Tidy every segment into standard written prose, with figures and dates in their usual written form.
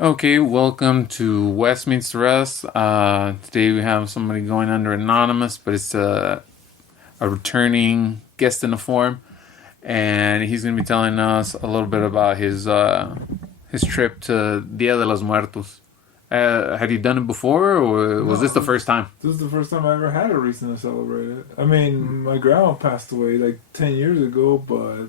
Okay, welcome to West Meets the Rest. Today we have somebody going under anonymous, but it's a returning guest in the forum, and he's going to be telling us a little bit about his trip to Dia de los Muertos. Had you done it before, or was this the first time? This is the first time I ever had a reason to celebrate it. I mean, my grandma passed away like 10 years ago, but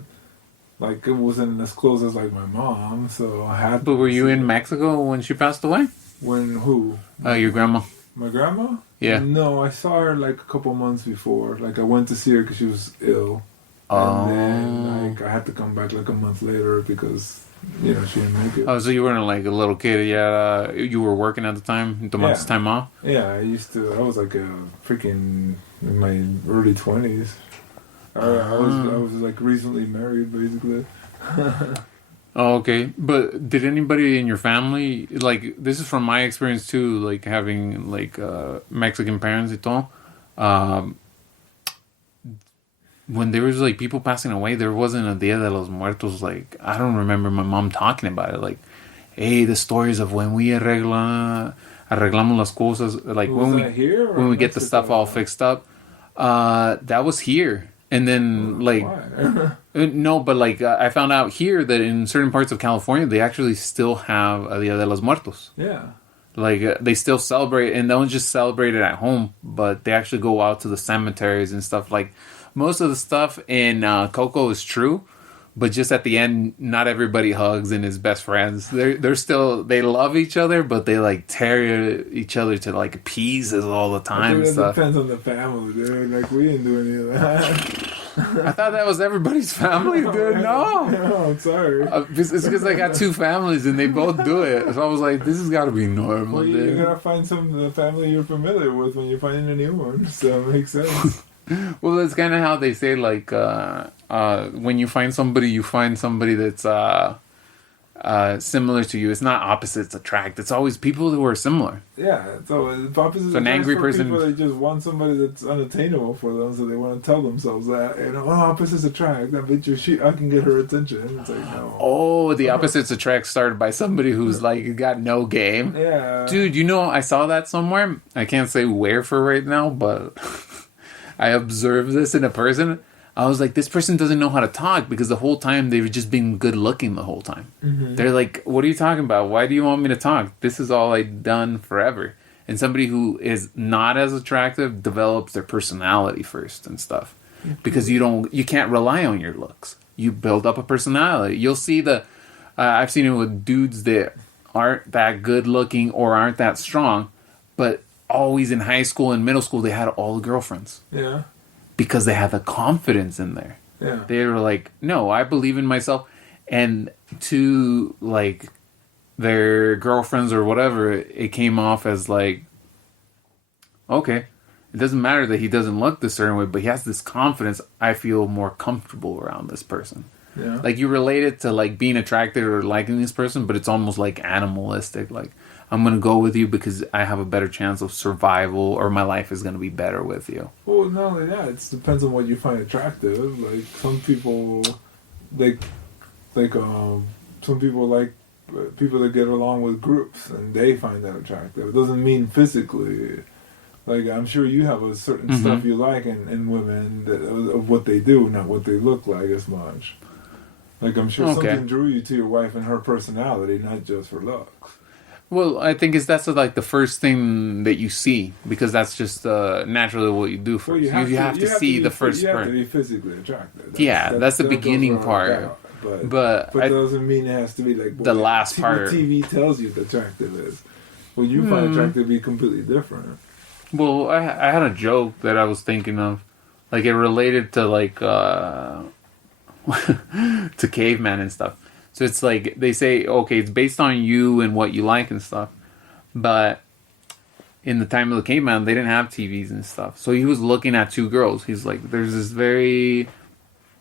like it wasn't as close as like my mom, so I had. But were you in Mexico when she passed away? When who? Your grandma. My grandma? Yeah. No, I saw her like a couple months before. Like I went to see her because she was ill, Oh. and then like I had to come back like a month later because she didn't make it. Oh, so you weren't like a little kid? Yeah, you were working at the time, the month's time off. Yeah, I was like a freaking in my early 20s. I was like recently married, basically. Oh, okay. But did anybody in your family, like, this is from my experience too, like having like Mexican parents and all. When there was like people passing away, there wasn't a Dia de los Muertos. Like, I don't remember my mom talking about it. Like, hey, the stories of when we arreglamos las cosas, like when we get the stuff all fixed up. That was here. And then, like, no, but like, I found out here that in certain parts of California, they actually still have a Dia de los Muertos. Yeah. Like, they still celebrate, and they don't just celebrate it at home, but they actually go out to the cemeteries and stuff. Like, most of the stuff in Coco is true, but just at the end, not everybody hugs and is best friends. They're still, they love each other, but they like tear each other to like pieces all the time and stuff. It depends on the family, dude. Like, we didn't do any of that. I thought that was everybody's family, dude. No. No, I'm sorry. It's because I got two families and they both do it. So I was like, this has got to be normal, Well, dude. you gotta find some of the family you're familiar with when you're finding a new one. So it makes sense. Well, that's kind of how they say, like, when you find somebody that's similar to you. It's not opposites attract. It's always people who are similar. Yeah, so opposites. So an angry person. People, they just want somebody that's unattainable for them, so they want to tell themselves that, opposites attract. I bet I can get her attention. It's like, no. Oh, the opposites attract started by somebody who's like got no game. Yeah, dude. I saw that somewhere. I can't say where for right now, but I observed this in a person. I was like, this person doesn't know how to talk because the whole time they've just been good looking the whole time. Mm-hmm. They're like, what are you talking about? Why do you want me to talk? This is all I've done forever. And somebody who is not as attractive develops their personality first and stuff. Mm-hmm. Because you can't rely on your looks. You build up a personality. You'll see I've seen it with dudes that aren't that good looking or aren't that strong, but always in high school and middle school, they had all the girlfriends. Yeah. Because they had the confidence in there. Yeah. They were like, no, I believe in myself. And to, like, their girlfriends or whatever, it came off as like, okay, it doesn't matter that he doesn't look this certain way, but he has this confidence. I feel more comfortable around this person. Yeah. Like, you relate it to, like, being attracted or liking this person, but it's almost like animalistic. Like, I'm going to go with you because I have a better chance of survival or my life is going to be better with you. Well, not only that, it depends on what you find attractive. Like, some people, some people like people that get along with groups and they find that attractive. It doesn't mean physically. Like, I'm sure you have a certain stuff you like in women of what they do, not what they look like as much. Like, I'm sure something drew you to your wife and her personality, not just her looks. Well, I think that's like the first thing that you see because that's just naturally what you do first. Well, you have to see the first part. You have to be physically attracted. That's the beginning part. But that doesn't mean it has to be like the last part. TV tells you the attractive is. What you find attractive be completely different. Well, I had a joke that I was thinking of, like it related to like to caveman and stuff. So it's like, they say, okay, it's based on you and what you like and stuff. But in the time of the caveman, they didn't have TVs and stuff. So he was looking at two girls. He's like, there's this very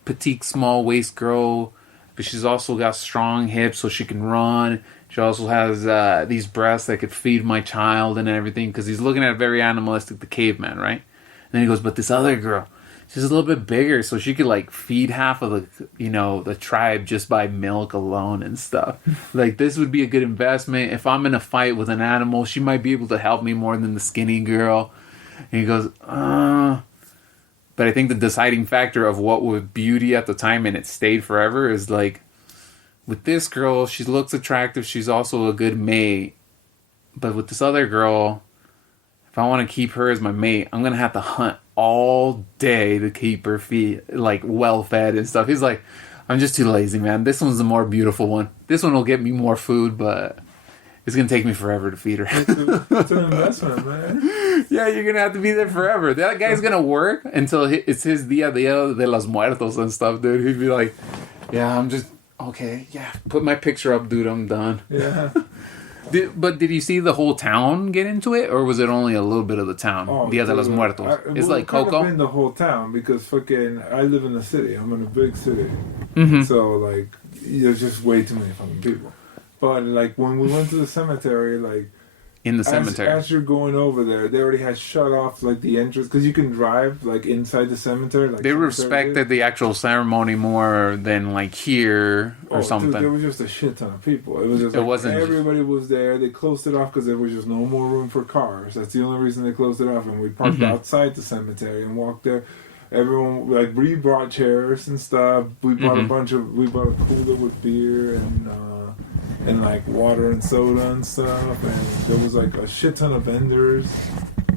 petite, small waist girl, but she's also got strong hips so she can run. She also has these breasts that could feed my child and everything. Because he's looking at very animalistic, the caveman, right? And then he goes, but this other girl, She's a little bit bigger, so she could like feed half of the tribe just by milk alone and stuff. Like this would be a good investment. If I'm in a fight with an animal, she might be able to help me more than the skinny girl. And he goes, But I think the deciding factor of what was beauty at the time and it stayed forever is like, with this girl, she looks attractive. She's also a good mate. But with this other girl, if I want to keep her as my mate, I'm going to have to hunt all day to keep her well fed and stuff. He's like, I'm just too lazy, man. This one's the more beautiful one. This one will get me more food, but it's going to take me forever to feed her. It's an investment, man. Yeah, you're going to have to be there forever. That guy's going to work until it's his Dia de los Muertos and stuff, dude. He'd be like, yeah, I'm just, okay, yeah, put my picture up, dude. I'm done. Yeah. But did you see the whole town get into it, or was it only a little bit of the town? Dia de los Muertos. It's like Coco. In the whole town because fucking I live in the city. I'm in a big city, so like there's just way too many fucking people. But like when we went to the cemetery, like in the cemetery, as you're going over there, they already had shut off like the entrance because you can drive like inside the cemetery. Like they respected the actual ceremony more than like here or something. Dude, there was just a shit ton of people. It was just everybody was there. They closed it off because there was just no more room for cars. That's the only reason they closed it off. And we parked outside the cemetery and walked there. Everyone like we brought chairs and stuff. We bought we bought a cooler with beer and like water and soda and stuff, and there was like a shit ton of vendors.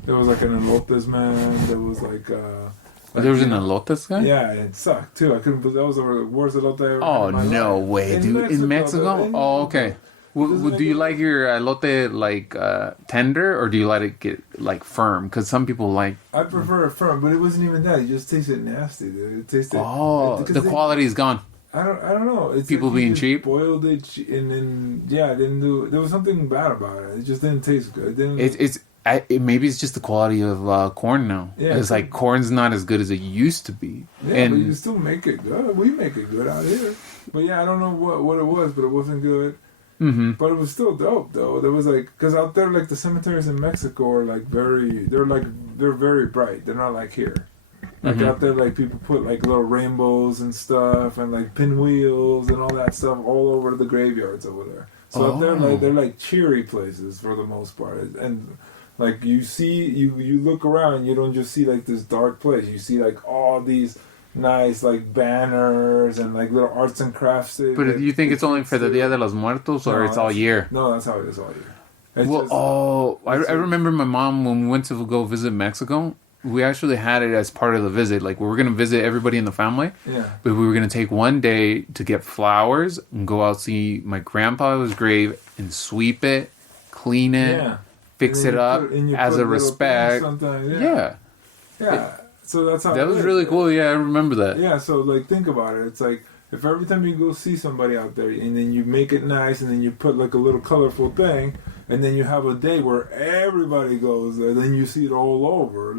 There was like an elotes man. There was like there was an elotes guy? Yeah, it sucked too. I couldn't believe that was the worst elote I ever Oh, had in my no life. way, dude. In Mexico? Oh, okay. Do you like your elote like tender, or do you let it get like firm? Because some people like. I prefer it firm, but it wasn't even that. It just tasted nasty, dude. It tasted. The quality is gone. I don't know. It's people like being cheap. Boiled it and then didn't do. There was something bad about it. It just didn't taste good. Maybe it's just the quality of corn now. Yeah, it's like corn's not as good as it used to be. Yeah, but you can still make it good. We make it good out here. But yeah, I don't know what it was, but it wasn't good. Mm-hmm. But it was still dope though. There was like because out there like the cemeteries in Mexico are like they're very bright. They're not like here. Like out there, like people put like little rainbows and stuff, and like pinwheels and all that stuff all over the graveyards over there. So out there, like they're like cheery places for the most part, and like you look around, and you don't just see like this dark place. You see like all these nice like banners and like little arts and crafts. But do you think it's only for the Dia de los Muertos, or it's all year? No, that's how it is all year. I remember my mom when we went to go visit Mexico. We actually had it as part of the visit. Like, we were going to visit everybody in the family. Yeah. But we were going to take one day to get flowers and go out see my grandpa's grave and sweep it, clean it, fix it up as a respect. Yeah. So that's how that was really cool. Yeah, I remember that. Yeah, so, like, think about it. It's like, if every time you go see somebody out there and then you make it nice and then you put, like, a little colorful thing and then you have a day where everybody goes there, then you see it all over.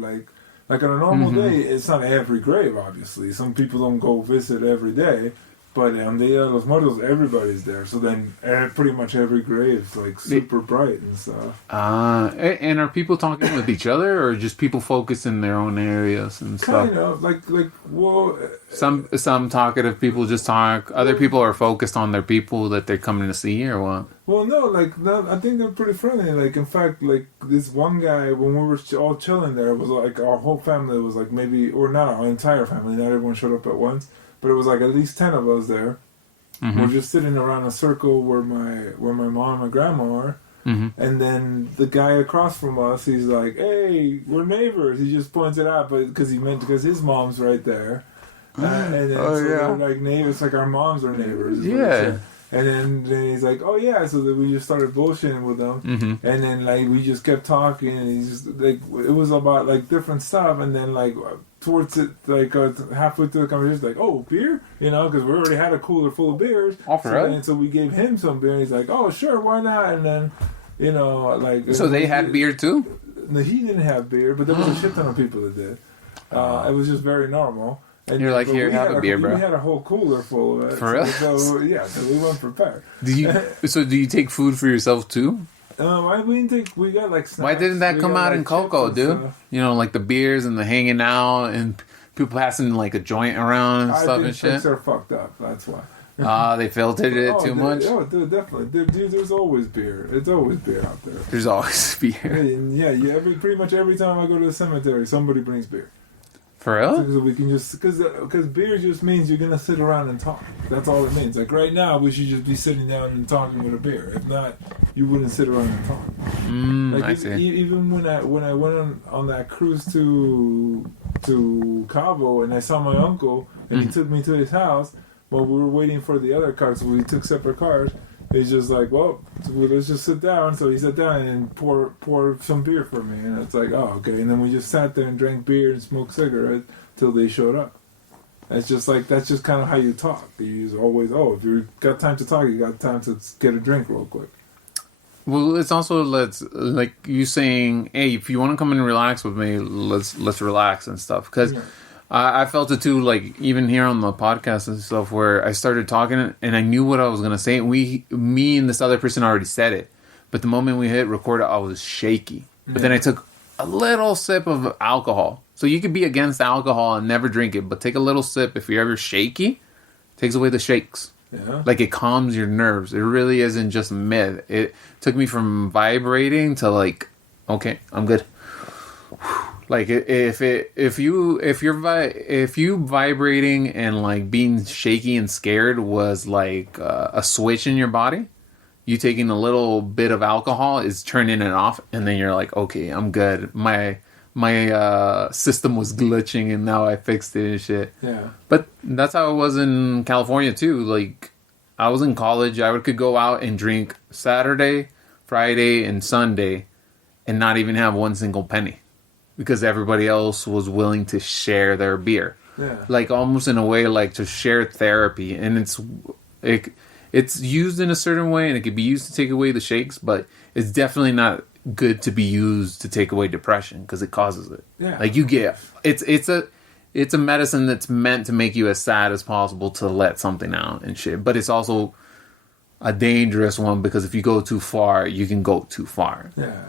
Like on a normal day, it's not every grave, obviously. Some people don't go visit every day. But on the Dia de los Muertos, everybody's there. So then pretty much every grave's like super bright and stuff. And are people talking with each other or just people focused in their own areas and stuff? Kind of. Well... Some talkative people just talk. Other people are focused on their people that they're coming to see or what? Well, no, I think they're pretty friendly. Like, in fact, like, this one guy, when we were all chilling there, it was like our whole family was like maybe, or not our entire family, not everyone showed up at once. But it was like at least 10 of us there. We're just sitting around a circle where my mom and my grandma are. And then the guy across from us, he's like, "Hey, we're neighbors." He just points it out, but because his mom's right there. And then they're like neighbors, like our moms are neighbors. Yeah. And then he's like, "Oh yeah," so then we just started bullshitting with them, and then like we just kept talking, and he's just like it was about like different stuff, and then like towards it like halfway through the conversation, like, "Oh, beer," because we already had a cooler full of beers, and so we gave him some beer, and he's like, "Oh, sure, why not?" And then like so they had beer too. No, he didn't have beer, but there was a shit ton of people that did. It was just very normal. And you're like, "Here, have a beer, bro." We had a whole cooler full of it. For real? So we went prepared. Do you take food for yourself too? Why we didn't take? We got like snacks. Why didn't that come out in Coco, dude? Like the beers and the hanging out and people passing like a joint around and stuff and shit. They're fucked up. That's why. They filtered it too much. Oh, definitely. There's always beer. It's always beer out there. There's always beer. Yeah. Pretty much every time I go to the cemetery, somebody brings beer. For real? So we can just because beer just means you're gonna sit around and talk. That's all it means. Like right now, we should just be sitting down and talking with a beer. If not, you wouldn't sit around and talk. I see. Even when I went on that cruise to Cabo and I saw my uncle and he took me to his house. While we were waiting for the other cars, we took separate cars. He's just like, well, let's just sit down. So he sat down and pour some beer for me. And it's like, oh, okay. And then we just sat there and drank beer and smoked cigarettes till they showed up. It's just like, that's just kind of how you talk. You always, if you got time to talk, you got time to get a drink real quick. Well, it's also like you saying, hey, if you want to come and relax with me, let's relax and stuff. Because I felt it too, like even here on the podcast and stuff, where I started talking and I knew what I was gonna say. Me and this other person already said it, but the moment we hit record, I was shaky. But then I took a little sip of alcohol. So you could be against alcohol and never drink it, but take a little sip if you're ever shaky. It takes away the shakes. Yeah. Like it calms your nerves. It really isn't just myth. It took me from vibrating to like, okay, I'm good. Like if you vibrating and like being shaky and scared was like a switch in your body, you taking a little bit of alcohol is turning it off, and then you're like, okay, I'm good. My system was glitching, and now I fixed it and shit. Yeah. But that's how it was in California too. Like I was in college, I could go out and drink Saturday, Friday, and Sunday, and not even have one single penny. Because everybody else was willing to share their beer. Yeah. Like almost in a way like to share therapy. And it's used in a certain way and it could be used to take away the shakes, but it's definitely not good to be used to take away depression because it causes it. Yeah. Like you get it's a medicine that's meant to make you as sad as possible to let something out and shit. But it's also a dangerous one because if you go too far, you can go too far. Yeah.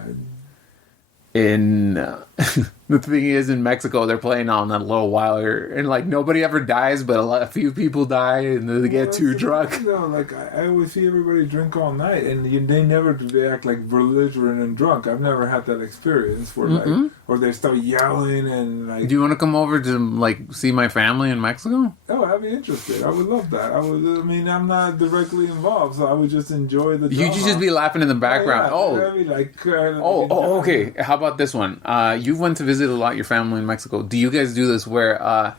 The thing is, in Mexico, they're playing on that a little while here, and like nobody ever dies, but a few people die, and they get too drunk. Like I always see everybody drink all night, and they act like belligerent and drunk. I've never had that experience where like, or they start yelling and like. Do you want to come over to like see my family in Mexico? Oh, I'd be interested. I would love that. I'm not directly involved, so I would just enjoy the. You just be laughing in the background. Okay. How about this one? You went to visit a lot your family in Mexico. Do you guys do this where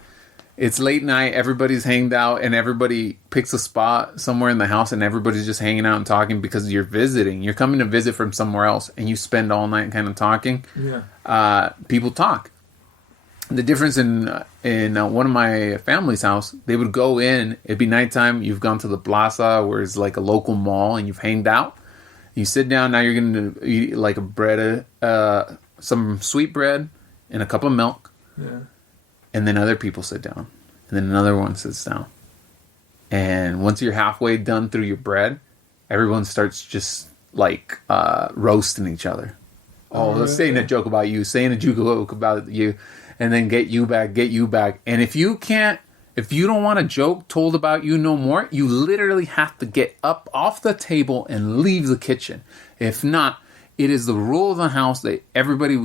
it's late night, everybody's hanged out, and everybody picks a spot somewhere in the house, and everybody's just hanging out and talking because you're visiting. You're coming to visit from somewhere else, and you spend all night kind of talking. Yeah. People talk. The difference in one of my family's house, they would go in. It'd be nighttime. You've gone to the plaza, where it's like a local mall, and you've hanged out. You sit down. Now you're going to eat like a bread, some sweet bread, and a cup of milk. Yeah. And then other people sit down. And then another one sits down. And once you're halfway done through your bread, everyone starts just like roasting each other. Saying a joke about you, saying a joke about you, and then get you back. And if you don't want a joke told about you no more, you literally have to get up off the table and leave the kitchen. If not, it is the rule of the house that everybody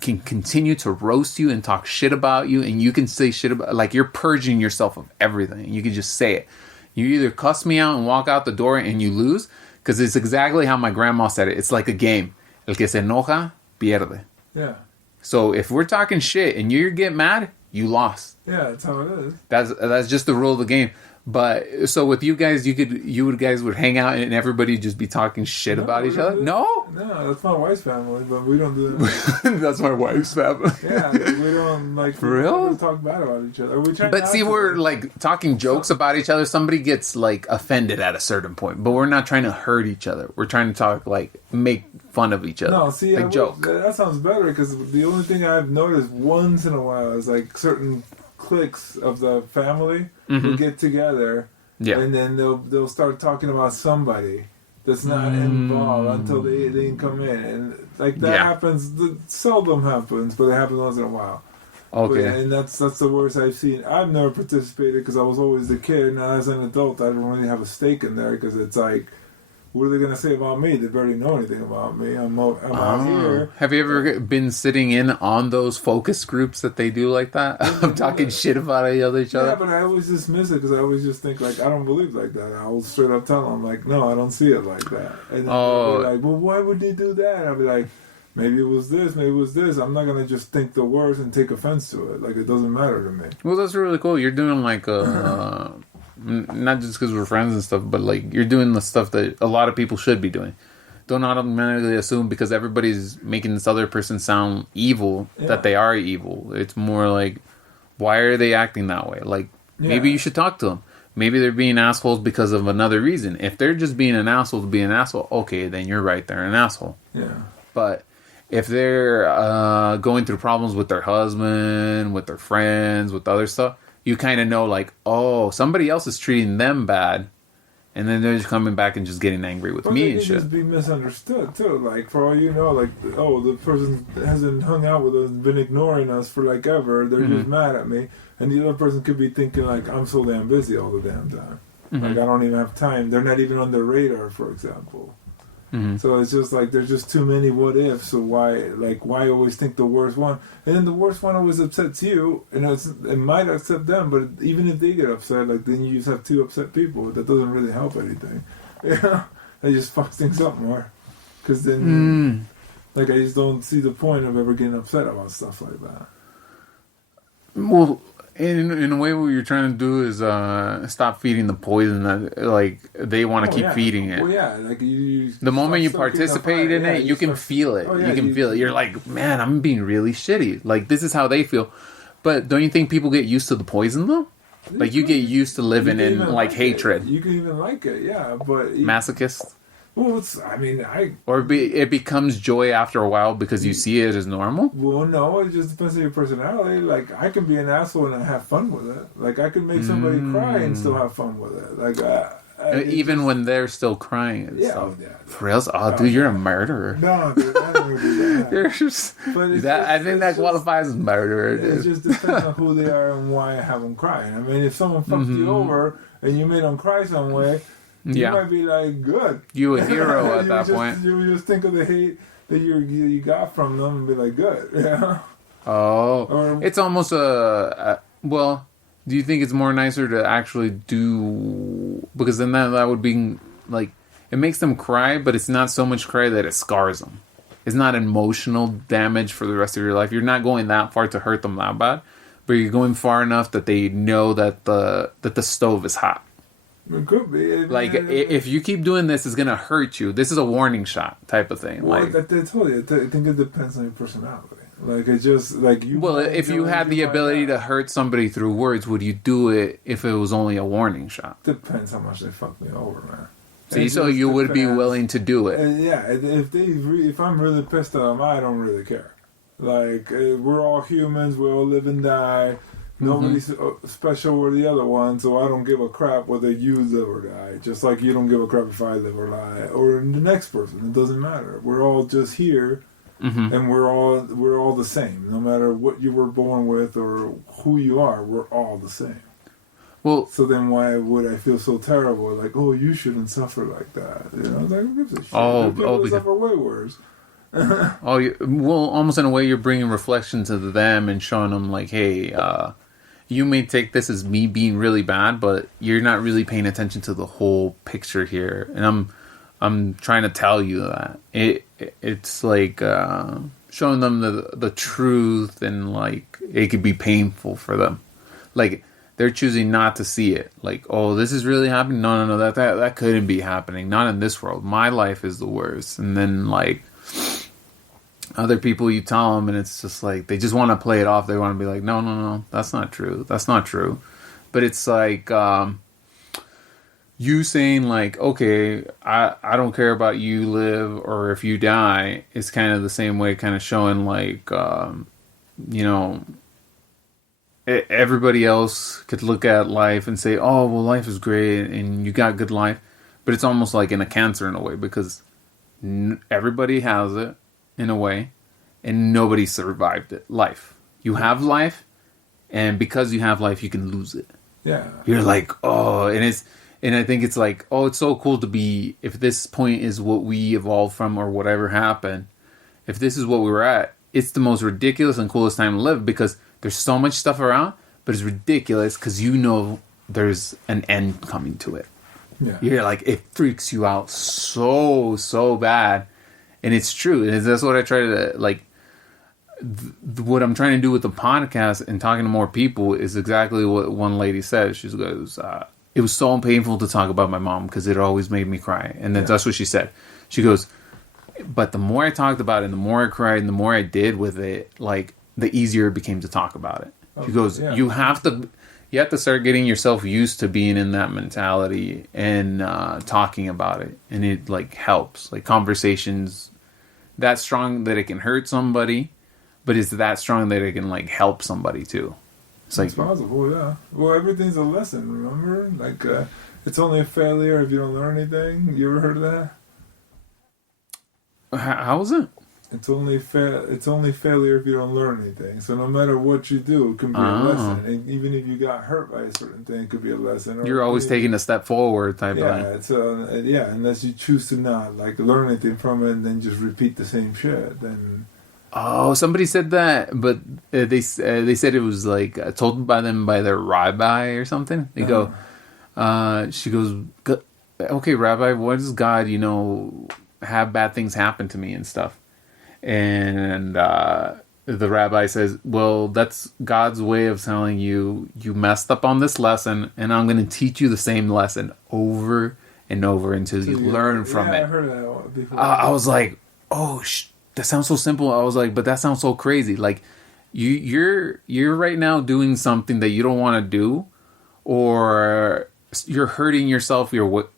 can continue to roast you and talk shit about you, and you can say shit about, like you're purging yourself of everything. You can just say it. You either cuss me out and walk out the door and you lose, because it's exactly how my grandma said it. It's like a game. El que se enoja, pierde. Yeah. So if we're talking shit and you get mad, you lost. Yeah, that's how it is. That's just the rule of the game. But so with you guys, you guys would hang out and everybody just be talking shit about each other. No, that's my wife's family, but we don't do that. That's my wife's family. Yeah, we don't like for real talk bad about each other. We're like talking jokes about each other. Somebody gets like offended at a certain point, but we're not trying to hurt each other. We're trying to talk like make fun of each other. No, see, like joke. That sounds better because the only thing I've noticed once in a while is like certain cliques of the family will get together, and then they'll start talking about somebody that's not involved until they come in, and like that happens. Seldom happens, but it happens once in a while. Okay. And that's the worst I've seen. I've never participated because I was always the kid. Now as an adult, I don't really have a stake in there because it's like, what are they gonna say about me? They barely know anything about me. I'm out here. Have you ever been sitting in on those focus groups that they do like that? I'm talking shit about each other. Yeah, but I always dismiss it because I always just think like I don't believe like that. I will straight up tell them like, no, I don't see it like that. And then they'll be like, well, why would they do that? I'll be like, maybe it was this, maybe it was this. I'm not gonna just think the worst and take offense to it. Like it doesn't matter to me. Well, that's really cool. You're doing like not just because we're friends and stuff, but like you're doing the stuff that a lot of people should be doing. Don't automatically assume because everybody's making this other person sound evil that they are evil. It's more like, why are they acting that way? Like, maybe you should talk to them. Maybe they're being assholes because of another reason. If they're just being an asshole to be an asshole, okay, then you're right, they're an asshole. Yeah. But if they're going through problems with their husband, with their friends, with other stuff, you kind of know, like, oh, somebody else is treating them bad, and then they're just coming back and just getting angry with me and shit. Just be misunderstood too. Like for all you know, like the person hasn't hung out with us, been ignoring us for like ever. They're just mad at me, and the other person could be thinking like I'm so damn busy all the damn time. Like I don't even have time. They're not even on the radar, for example. So it's just like there's just too many what ifs. So why always think the worst one? And then the worst one always upsets you, and it might upset them. But even if they get upset, like then you just have two upset people. That doesn't really help anything. Yeah, that just fucks things up more. Because then, like I just don't see the point of ever getting upset about stuff like that. Well, in a way, what you're trying to do is stop feeding the poison that like they want to keep feeding it. Well, yeah, like you the moment you participate in it, you can feel it. You can feel it. You're like, man, I'm being really shitty. Like this is how they feel. But don't you think people get used to the poison though? Like you get used to living in like hatred. You can even like it, yeah. But masochist. Well, it becomes joy after a while because you see it as normal? Well, no, it just depends on your personality. Like, I can be an asshole and have fun with it. Like, I can make somebody cry and still have fun with it. Like, even when they're still crying and stuff. Yeah. For real? Oh, dude, you're a murderer. No, dude, I don't really do that. You're just, I think that qualifies as murderer. It just depends on who they are and why I have them crying. I mean, if someone fucked you over and you made them cry some way, you might be like, good. You a hero at that point. You would just think of the hate that you got from them and be like, good. Yeah. Oh. It's almost well, do you think it's more nicer to actually do... Because then that would be, like... It makes them cry, but it's not so much cry that it scars them. It's not emotional damage for the rest of your life. You're not going that far to hurt them that bad. But you're going far enough that they know that the stove is hot. It could be. If you keep doing this, it's going to hurt you. This is a warning shot type of thing. Well, I told you. I think it depends on your personality. Like, it's just, like, you... Well, if you had the ability to hurt somebody through words, would you do it if it was only a warning shot? Depends how much they fuck me over, man. See, so you would be willing to do it. Yeah, if I'm really pissed at them, I don't really care. Like, we're all humans. We all live and die. Nobody's special or the other one, so I don't give a crap whether you live or die. Just like you don't give a crap if I live or die, or the next person. It doesn't matter. We're all just here, and we're all the same. No matter what you were born with or who you are, we're all the same. Well, so then why would I feel so terrible? Like, oh, you shouldn't suffer like that. You know, like, who gives a shit? People suffer way worse. Well, almost in a way, you're bringing reflection to them and showing them, like, hey, you may take this as me being really bad, but you're not really paying attention to the whole picture here. And I'm trying to tell you that it's like showing them the truth, and like it could be painful for them. Like they're choosing not to see it. Like, oh, this is really happening. No, that couldn't be happening. Not in this world. My life is the worst. And then like other people, you tell them, and it's just like they just want to play it off. They want to be like, no, that's not true. That's not true. But it's like you saying like, okay, I don't care about you live or if you die. It's kind of the same way, kind of showing like everybody else could look at life and say, oh, well, life is great and you got good life. But it's almost like in a cancer in a way, because everybody has it in a way and nobody survived it. Life. You have life, and because you have life, you can lose it. Yeah. You're like, oh, and I think it's like, oh, it's so cool to be, if this point is what we evolved from or whatever happened, if this is what we were at, it's the most ridiculous and coolest time to live because there's so much stuff around, but it's ridiculous because you know there's an end coming to it. Yeah. You're like, it freaks you out so bad. And it's true. And that's what I try to, like, what I'm trying to do with the podcast and talking to more people is exactly what one lady said. She goes, it was so painful to talk about my mom because it always made me cry. And then that's what she said. She goes, but the more I talked about it and the more I cried and the more I did with it, like, the easier it became to talk about it. She goes, you have to start getting yourself used to being in that mentality and talking about it. And it, like, helps. Like, conversations that strong that it can hurt somebody, but it's that strong that it can, like, help somebody too. It's possible, yeah. Well, everything's a lesson, remember? Like, it's only a failure if you don't learn anything. You ever heard of that? How is it? It's only failure if you don't learn anything. So no matter what you do, it can be a lesson. And even if you got hurt by a certain thing, it could be a lesson. You're always taking a step forward type of thing. Unless you choose to not, like, learn anything from it and then just repeat the same shit, then... Oh, somebody said that, but they said it was like told by them by their rabbi or something. They go, she goes, okay, Rabbi, why does God, have bad things happen to me and stuff? And the rabbi says, well, that's God's way of telling you messed up on this lesson, and I'm going to teach you the same lesson over and over until you learn from it. I heard that before. I was like, oh, that sounds so simple. I was like, but that sounds so crazy. Like, you're right now doing something that you don't want to do, or you're hurting yourself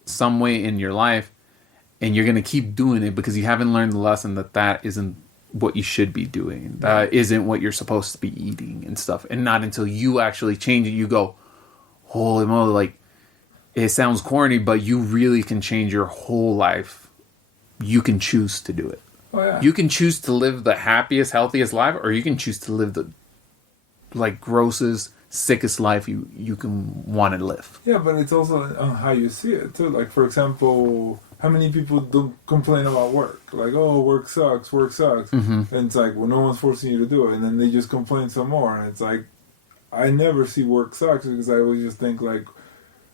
some way in your life, and you're gonna keep doing it because you haven't learned the lesson that isn't what you should be doing. That isn't what you're supposed to be eating and stuff. And not until you actually change it, you go, holy moly! Like, it sounds corny, but you really can change your whole life. You can choose to do it. Oh, yeah. You can choose to live the happiest, healthiest life, or you can choose to live the, like, grossest, sickest life you can want to live. Yeah, but it's also on how you see it too. Like, for example, how many people don't complain about work? Like, oh, work sucks. Mm-hmm. And it's like, well, no one's forcing you to do it, and then they just complain some more. And it's like, I never see work sucks because I always just think, like,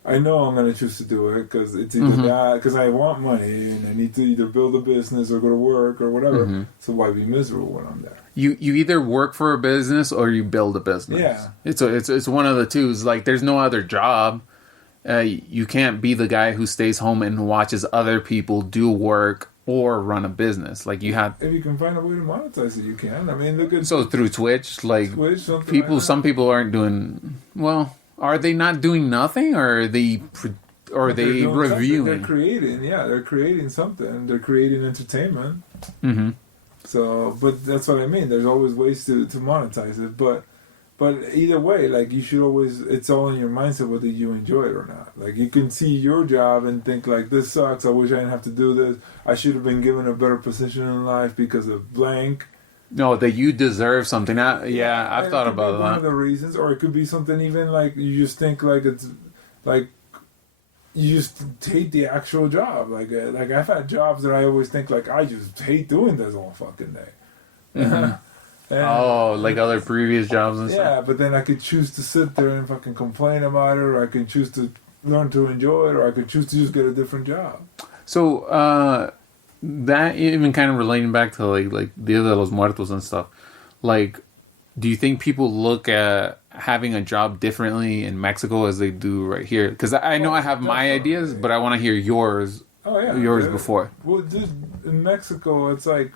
I know I'm going to choose to do it because it's either that, because I want money and I need to either build a business or go to work or whatever. Mm-hmm. So why be miserable when I'm there? You either work for a business or you build a business. Yeah. It's one of the two. It's like, there's no other job. You can't be the guy who stays home and watches other people do work or run a business. Like, you have... If you can find a way to monetize it, you can. I mean, look at... So through Twitch, like, some people aren't doing... Well... Are they not doing nothing, or are they reviewing? They're creating, they're creating something. They're creating entertainment. Mm-hmm. So, but that's what I mean. There's always ways to monetize it, but either way, like, you should always. It's all in your mindset whether you enjoy it or not. Like, you can see your job and think, like, this sucks. I wish I didn't have to do this. I should have been given a better position in life because of blank. No, that you deserve something. I've thought about that. One of the reasons, or it could be something even like you just think like it's like you just hate the actual job. Like I've had jobs that I always think like I just hate doing this all fucking day. Mm-hmm. Like other previous jobs and stuff. Yeah, but then I could choose to sit there and fucking complain about it, or I could choose to learn to enjoy it, or I could choose to just get a different job. So, that even kind of relating back to like Dia de los Muertos and stuff, like, do you think people look at having a job differently in Mexico as they do right here? Because I know I have my ideas, but I want to hear yours. Oh yeah, yours before. Well, just in Mexico, it's like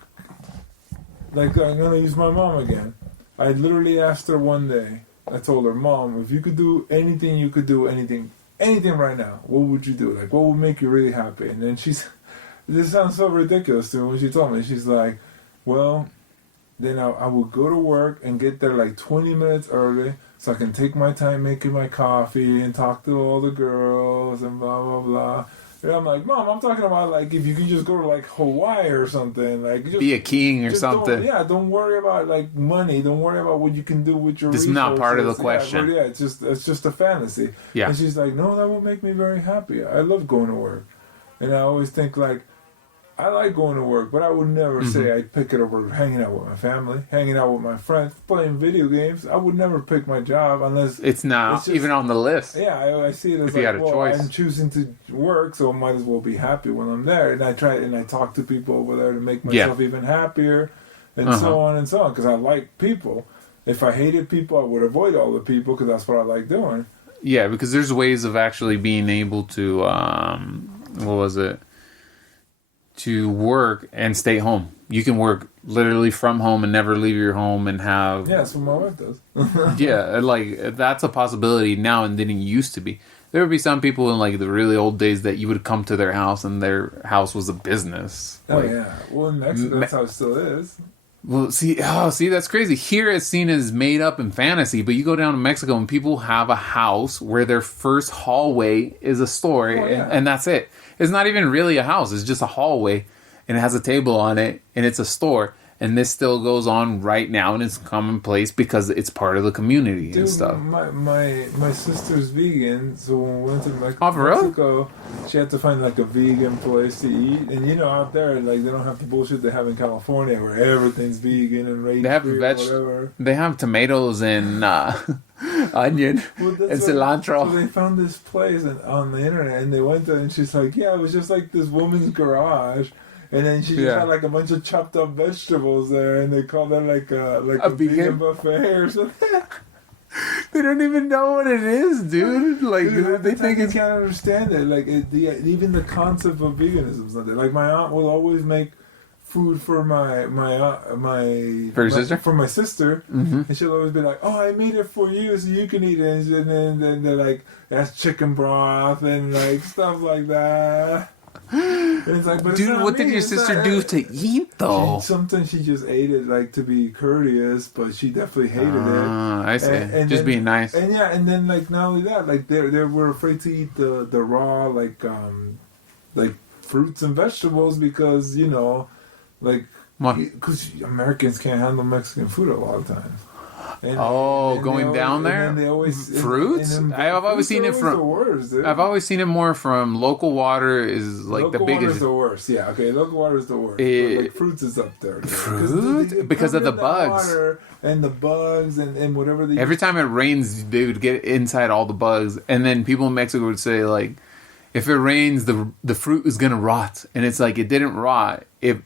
I'm gonna use my mom again. I literally asked her one day. I told her, Mom, if you could do anything, you could do anything right now. What would you do? Like, what would make you really happy? And then she's. This sounds so ridiculous to me when she told me. She's like, well, then I would go to work and get there like 20 minutes early so I can take my time making my coffee and talk to all the girls and blah, blah, blah. And I'm like, Mom, I'm talking about like if you could just go to like Hawaii or something, like just, Be a king or just something. don't worry about like money. Don't worry about what you can do with your This is resources. not part of the question. Yeah, it's just a fantasy. Yeah. And she's like, no, that will make me very happy. I love going to work. And I always think like, I like going to work, but I would never say I'd pick it over hanging out with my family, hanging out with my friends, playing video games. I would never pick my job unless It's not it's just, even on the list. Yeah, I see it as If you like, had a well, choice. I'm choosing to work, so I might as well be happy when I'm there. And I talk to people over there to make myself even happier, and so on and so on. Because I like people. If I hated people, I would avoid all the people because that's what I like doing. Yeah, because there's ways of actually being able to, what was it? To work and stay home. You can work literally from home and never leave your home and have... Yeah, that's what my wife does. Yeah, like, that's a possibility now and didn't used to be. There would be some people in, like, the really old days that you would come to their house and their house was a business. Oh, like, yeah. Well, in Mexico, that's how it still is. Well, see, that's crazy. Here it's seen as made up and fantasy, but you go down to Mexico and people have a house where their first hallway is a store, and that's it. It's not even really a house. It's just a hallway, and it has a table on it, and it's a store. And this still goes on right now, and it's commonplace because it's part of the community and stuff. My sister's vegan, so when we went to for real? Mexico, she had to find like a vegan place to eat. And you know, out there, like they don't have the bullshit they have in California, where everything's vegan and raised They have free or whatever. They have tomatoes and onion and cilantro. So they found this place on the internet, and they went there, and she's like, "Yeah, it was just like this woman's garage." And then she just had like a bunch of chopped up vegetables there, and they called that like a vegan buffet or something. They don't even know what it is, dude. Like they think you can't understand it. Like even the concept of veganism is not there. Like my aunt will always make food for my sister, for my sister, and she'll always be like, "Oh, I made it for you, so you can eat it." And then they're like, "That's chicken broth and like stuff like that." It's like, but dude, what did your sister do to eat though? Sometimes she just ate it like to be courteous, but she definitely hated it. I see. And just then, being nice. And then like not only that, like they were afraid to eat the raw like fruits and vegetables because you know like because Americans can't handle Mexican food a lot of times. And going down there. And they always fruits. I've always seen it from. The worst, dude. I've always seen it more from local water. Is like local the biggest. Local water is the worst. Yeah, okay. Local water is the worst. But like fruits is up there. Fruit because of the bugs. Water and the bugs and whatever. Every time it rains, they would get inside all the bugs, and then people in Mexico would say like, if it rains, the fruit is gonna rot, and it's like it didn't rot. It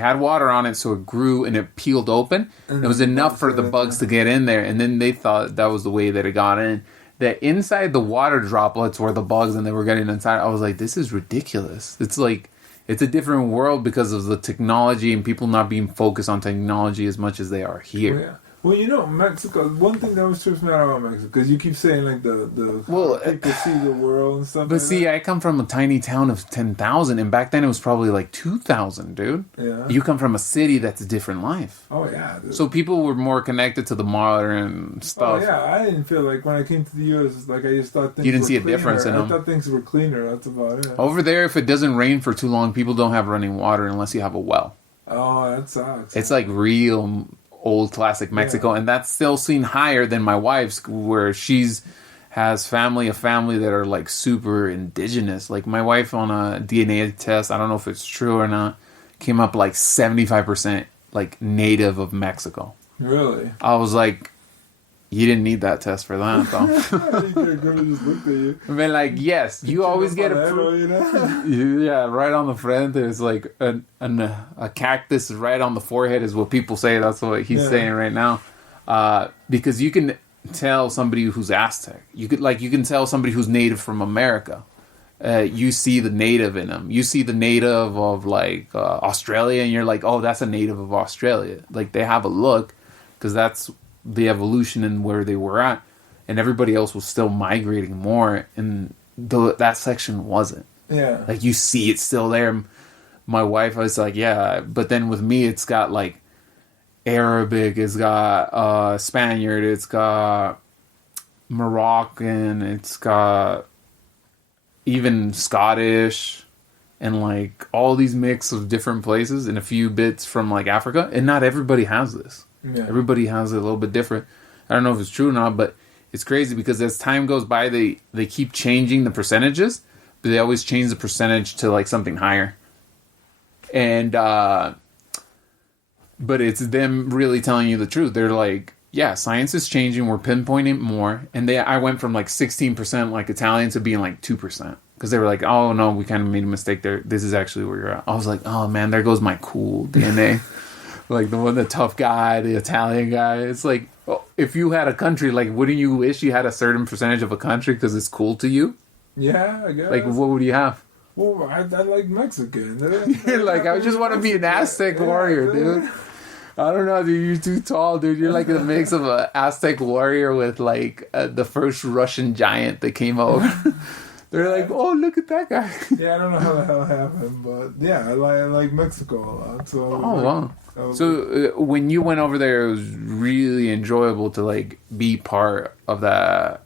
had water on it, so it grew and it peeled open. It was enough for the bugs to get in there, and then they thought that was the way that it got in. That inside the water droplets were the bugs, and they were getting inside. I was like, this is ridiculous. It's like it's a different world because of the technology and people not being focused on technology as much as they are here. Oh, yeah. Well, you know, Mexico, one thing that was trips me out about Mexico, because you keep saying, like, people see the world and stuff. But see, I come from a tiny town of 10,000, and back then it was probably like 2,000, dude. Yeah. You come from a city that's a different life. Oh, yeah. Dude. So people were more connected to the modern stuff. Oh, yeah. I didn't feel like when I came to the U.S., like, I just thought things you didn't were see a cleaner. difference in them. I thought things were cleaner. That's about it. Over there, if it doesn't rain for too long, people don't have running water unless you have a well. Oh, that sucks. It's like real old classic Mexico, and that's still seen higher than my wife's, where she's has a family that are like super indigenous. Like my wife on a DNA test, I don't know if it's true or not, came up like 75% like native of Mexico. Really? I was like, you didn't need that test for that, though. just looked at you. I mean, like, yes, you always get yeah, right on the front. There's like a cactus right on the forehead is what people say. That's what he's saying right now. Because you can tell somebody who's Aztec. You can tell somebody who's native from America. You see the native in them. You see the native of like Australia, and you're like, oh, that's a native of Australia. Like they have a look, because that's the evolution and where they were at, and everybody else was still migrating more, and that section wasn't. Yeah, like you see it still there. My wife was like, yeah, but then with me, it's got like Arabic, it's got Spaniard, it's got Moroccan, it's got even Scottish, and like all these mix of different places, and a few bits from like Africa. And not everybody has this. Yeah. Everybody has it a little bit different. I don't know if it's true or not, but it's crazy because as time goes by, they keep changing the percentages, but they always change the percentage to like something higher. And but it's them really telling you the truth. They're like, yeah, science is changing. We're pinpointing more. And I went from like 16% like Italian to being like 2%. Because they were like, oh, no, we kind of made a mistake there. This is actually where you're at. I was like, oh, man, there goes my cool DNA. Like the tough guy, the Italian guy. It's like, if you had a country, like, wouldn't you wish you had a certain percentage of a country because it's cool to you? Yeah, I guess. Like, what would you have? Well, I like Mexican. You're like, I just want to be an Aztec warrior, dude. I don't know, dude. You're too tall, dude. You're like a mix of an Aztec warrior with like the first Russian giant that came over. They're like, oh, look at that guy. Yeah, I don't know how the hell it happened, but yeah, I like Mexico a lot. So wow. So when you went over there, it was really enjoyable to like be part of that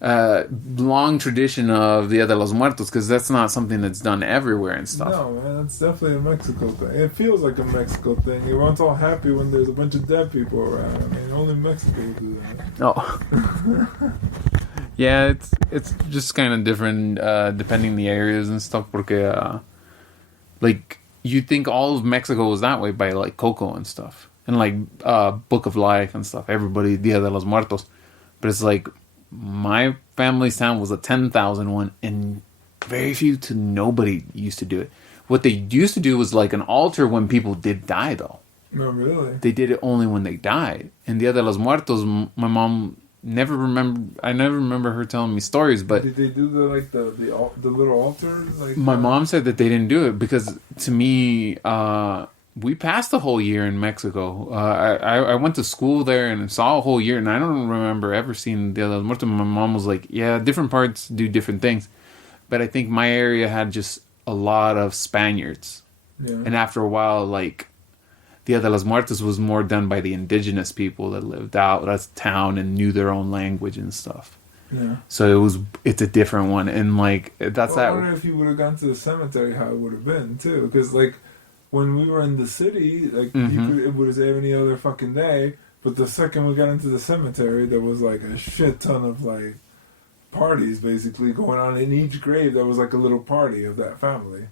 long tradition of Dia de los Muertos, because that's not something that's done everywhere and stuff. No, man, that's definitely a Mexico thing. It feels like a Mexico thing. Everyone's all happy when there's a bunch of dead people around. I mean, only Mexico will do that. Oh. Yeah, it's just kind of different depending the areas and stuff. Porque like you think all of Mexico was that way by like Coco and stuff, and like Book of Life and stuff. Everybody Dia de los Muertos, but it's like my family's town was a 10,000 one, and very few to nobody used to do it. What they used to do was like an altar when people did die, though. No, really. They did it only when they died. And Dia de los Muertos, my mom. I never remember her telling me stories, but did they do the little altar? Like my mom said that they didn't do it because to me, we passed the whole year in Mexico. I went to school there and saw a whole year, and I don't remember ever seeing Dia de los Muertos. My mom was like, "Yeah, different parts do different things," but I think my area had just a lot of Spaniards, and after a while, like. Dia de los Muertos was more done by the indigenous people that lived out that town and knew their own language and stuff. Yeah. So it's a different one, and like that's that. I wonder if you would have gone to the cemetery, how it would have been too. Because like when we were in the city, like it would have been any other fucking day. But the second we got into the cemetery, there was like a shit ton of like parties basically going on in each grave. There was like a little party of that family.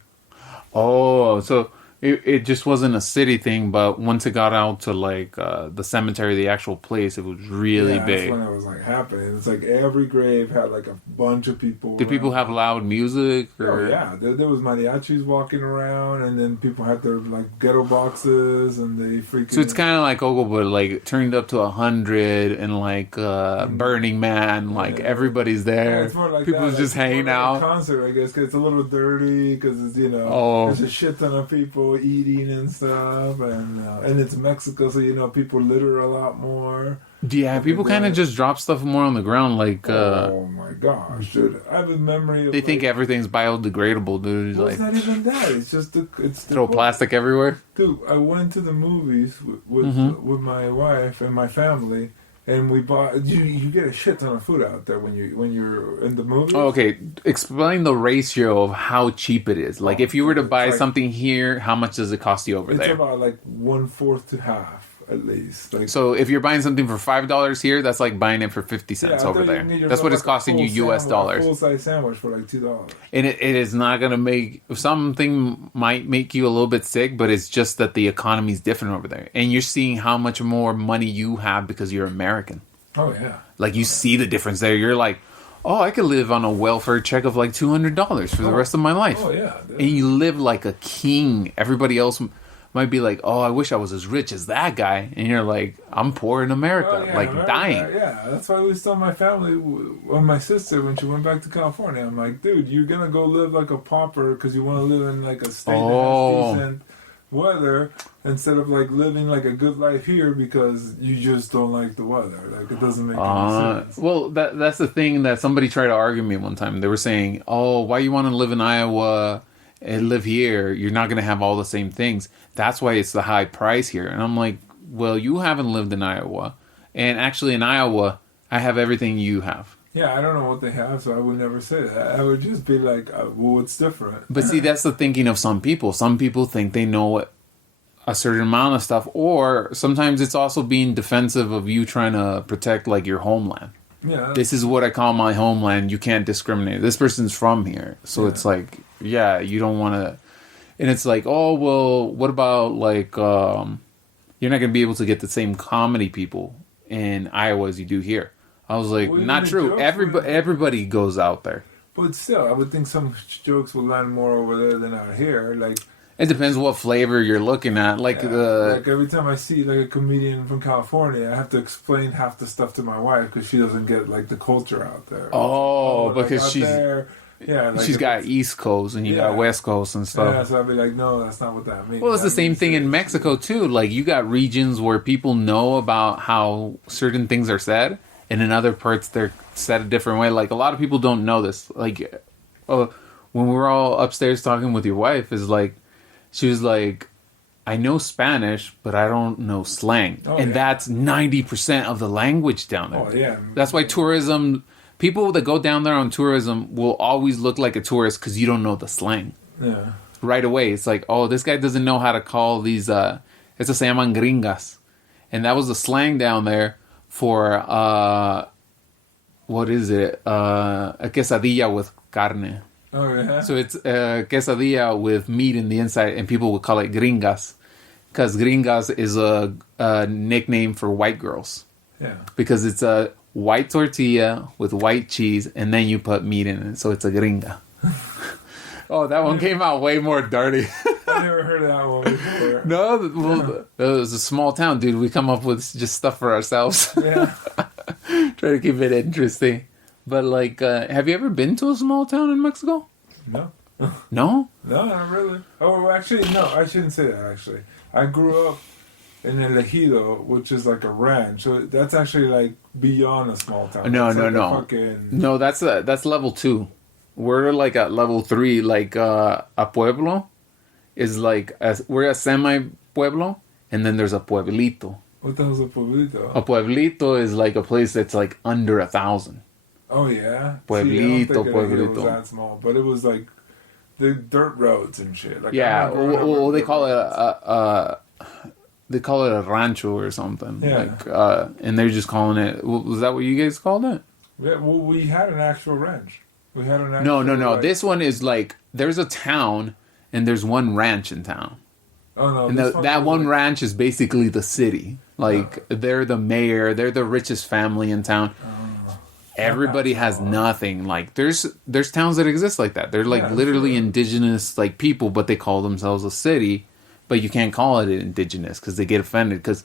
Oh, so. It just wasn't a city thing, but once it got out to like the cemetery, the actual place, it was really big. That's when it was like happening. It's like every grave had like a bunch of people. Did people have loud music? Or? Oh yeah, there was mariachis walking around, and then people had their like ghetto boxes, and they freaking. So it's kind of like Ogo, but like turned up to 100, and like Burning Man, like everybody's there. Yeah, it's more like People's that. just like, hanging like out. A concert, I guess, 'cause it's a little dirty because it's there's a shit ton of people eating and stuff, and it's Mexico, so people litter a lot more. Yeah, people kind of just drop stuff more on the ground, like. Oh my gosh, dude! I have a memory of. They think everything's biodegradable, dude. Well, like, it's not even that. It's just throw plastic everywhere. Dude, I went to the movies with my wife and my family. And we bought. You get a shit ton of food out there when you're in the movie. Oh, okay, explain the ratio of how cheap it is. Like, if you were to buy something here, how much does it cost you over there? It's about like 1/4 to half, at least. Like, so if you're buying something for $5 here, that's like buying it for 50 cents over there. That's what it's costing you US dollars. A full size sandwich for like $2. And it is not gonna make something might make you a little bit sick, but it's just that the economy is different over there, and you're seeing how much more money you have because you're American. Oh yeah. Like you see the difference there. You're like, oh, I could live on a welfare check of like $200 for the rest of my life. Oh yeah. And you live like a king. Everybody else might be like, oh, I wish I was as rich as that guy. And you're like, I'm poor in America, dying. Yeah, that's why I always tell my family, or my sister when she went back to California, I'm like, dude, you're going to go live like a pauper because you want to live in like a state that has decent weather instead of like living like a good life here because you just don't like the weather. Like it doesn't make any sense. Well, that's the thing that somebody tried to argue me one time. They were saying, oh, why you want to live in Iowa and live here? You're not going to have all the same things. That's why it's the high price here. And I'm like, well, you haven't lived in Iowa. And actually in Iowa, I have everything you have. Yeah, I don't know what they have, so I would never say that. I would just be like, well, what's different? But see, that's the thinking of some people. Some people think they know a certain amount of stuff, or sometimes it's also being defensive of you trying to protect like your homeland. Yeah. This is what I call my homeland. You can't discriminate. This person's from here, so it's like, yeah, you don't want to. And it's like, oh well, what about like you're not gonna be able to get the same comedy people in Iowa as you do here. I was like, Well, not even true. jokes Everybody goes out there. But still, I would think some jokes will land more over there than out here. Like, It depends what flavor you're looking at. Like like every time I see like a comedian from California, I have to explain half the stuff to my wife because she doesn't get like the culture out there. oh, Like, because out she's there, like, she's got East Coast and you got West Coast and stuff. Yeah, so I'd be like, no, that's not what that means. Well, it's the That same means thing in this. Mexico too. Like you got regions where people know about how certain things are said, and in other parts they're said a different way. Like a lot of people don't know this. Like, when we were all upstairs talking with your wife, is like she was like, "I know Spanish, but I don't know slang," and that's 90% of the language down there. Oh yeah, That's why tourism. People that go down there on tourism will always look like a tourist because you don't know the slang. Yeah. Right away. It's like, oh, this guy doesn't know how to call these, estas se llaman gringas. And that was the slang down there for, what is it? A quesadilla with carne. Oh yeah. So it's a quesadilla with meat in the inside, and people would call it gringas. Because gringas is a nickname for white girls. Yeah. Because it's a white tortilla with white cheese, and then you put meat in it. So it's a gringa. Oh, that one came out way more dirty. I never heard of that one before. No, well, it was a small town, dude. We come up with just stuff for ourselves. Yeah. Try to keep it interesting. But, like, have you ever been to a small town in Mexico? No. No? No, not really. Oh, actually, no. I shouldn't say that. Actually, I grew up in El Ejido, which is like a ranch. So that's actually like beyond a small town. No, It's no, like no. Fucking... No, that's level 2. We're, like, at level 3. Like, a pueblo is like... we're a semi-pueblo, and then there's a pueblito. What the hell's a pueblito? A pueblito is, like, a place that's, like, under 1,000. Oh yeah, Pueblito, See, I don't think pueblito. it was that small, but it was like the dirt roads and shit. Like, Yeah, or they call it they call it a rancho or something. Yeah. Like, and they're just calling it. Was that what you guys called it? Yeah, well, we had an actual ranch. We had an actual, No. like- This one is like there's a town and there's one ranch in town, Oh no, and this that was one like- ranch is basically the city. Like they're the mayor, they're the richest family in town. Everybody has nothing. Like there's towns that exist like that. They're like Yeah, literally sure. indigenous like people, but they call themselves a city. But you can't call it indigenous because they get offended because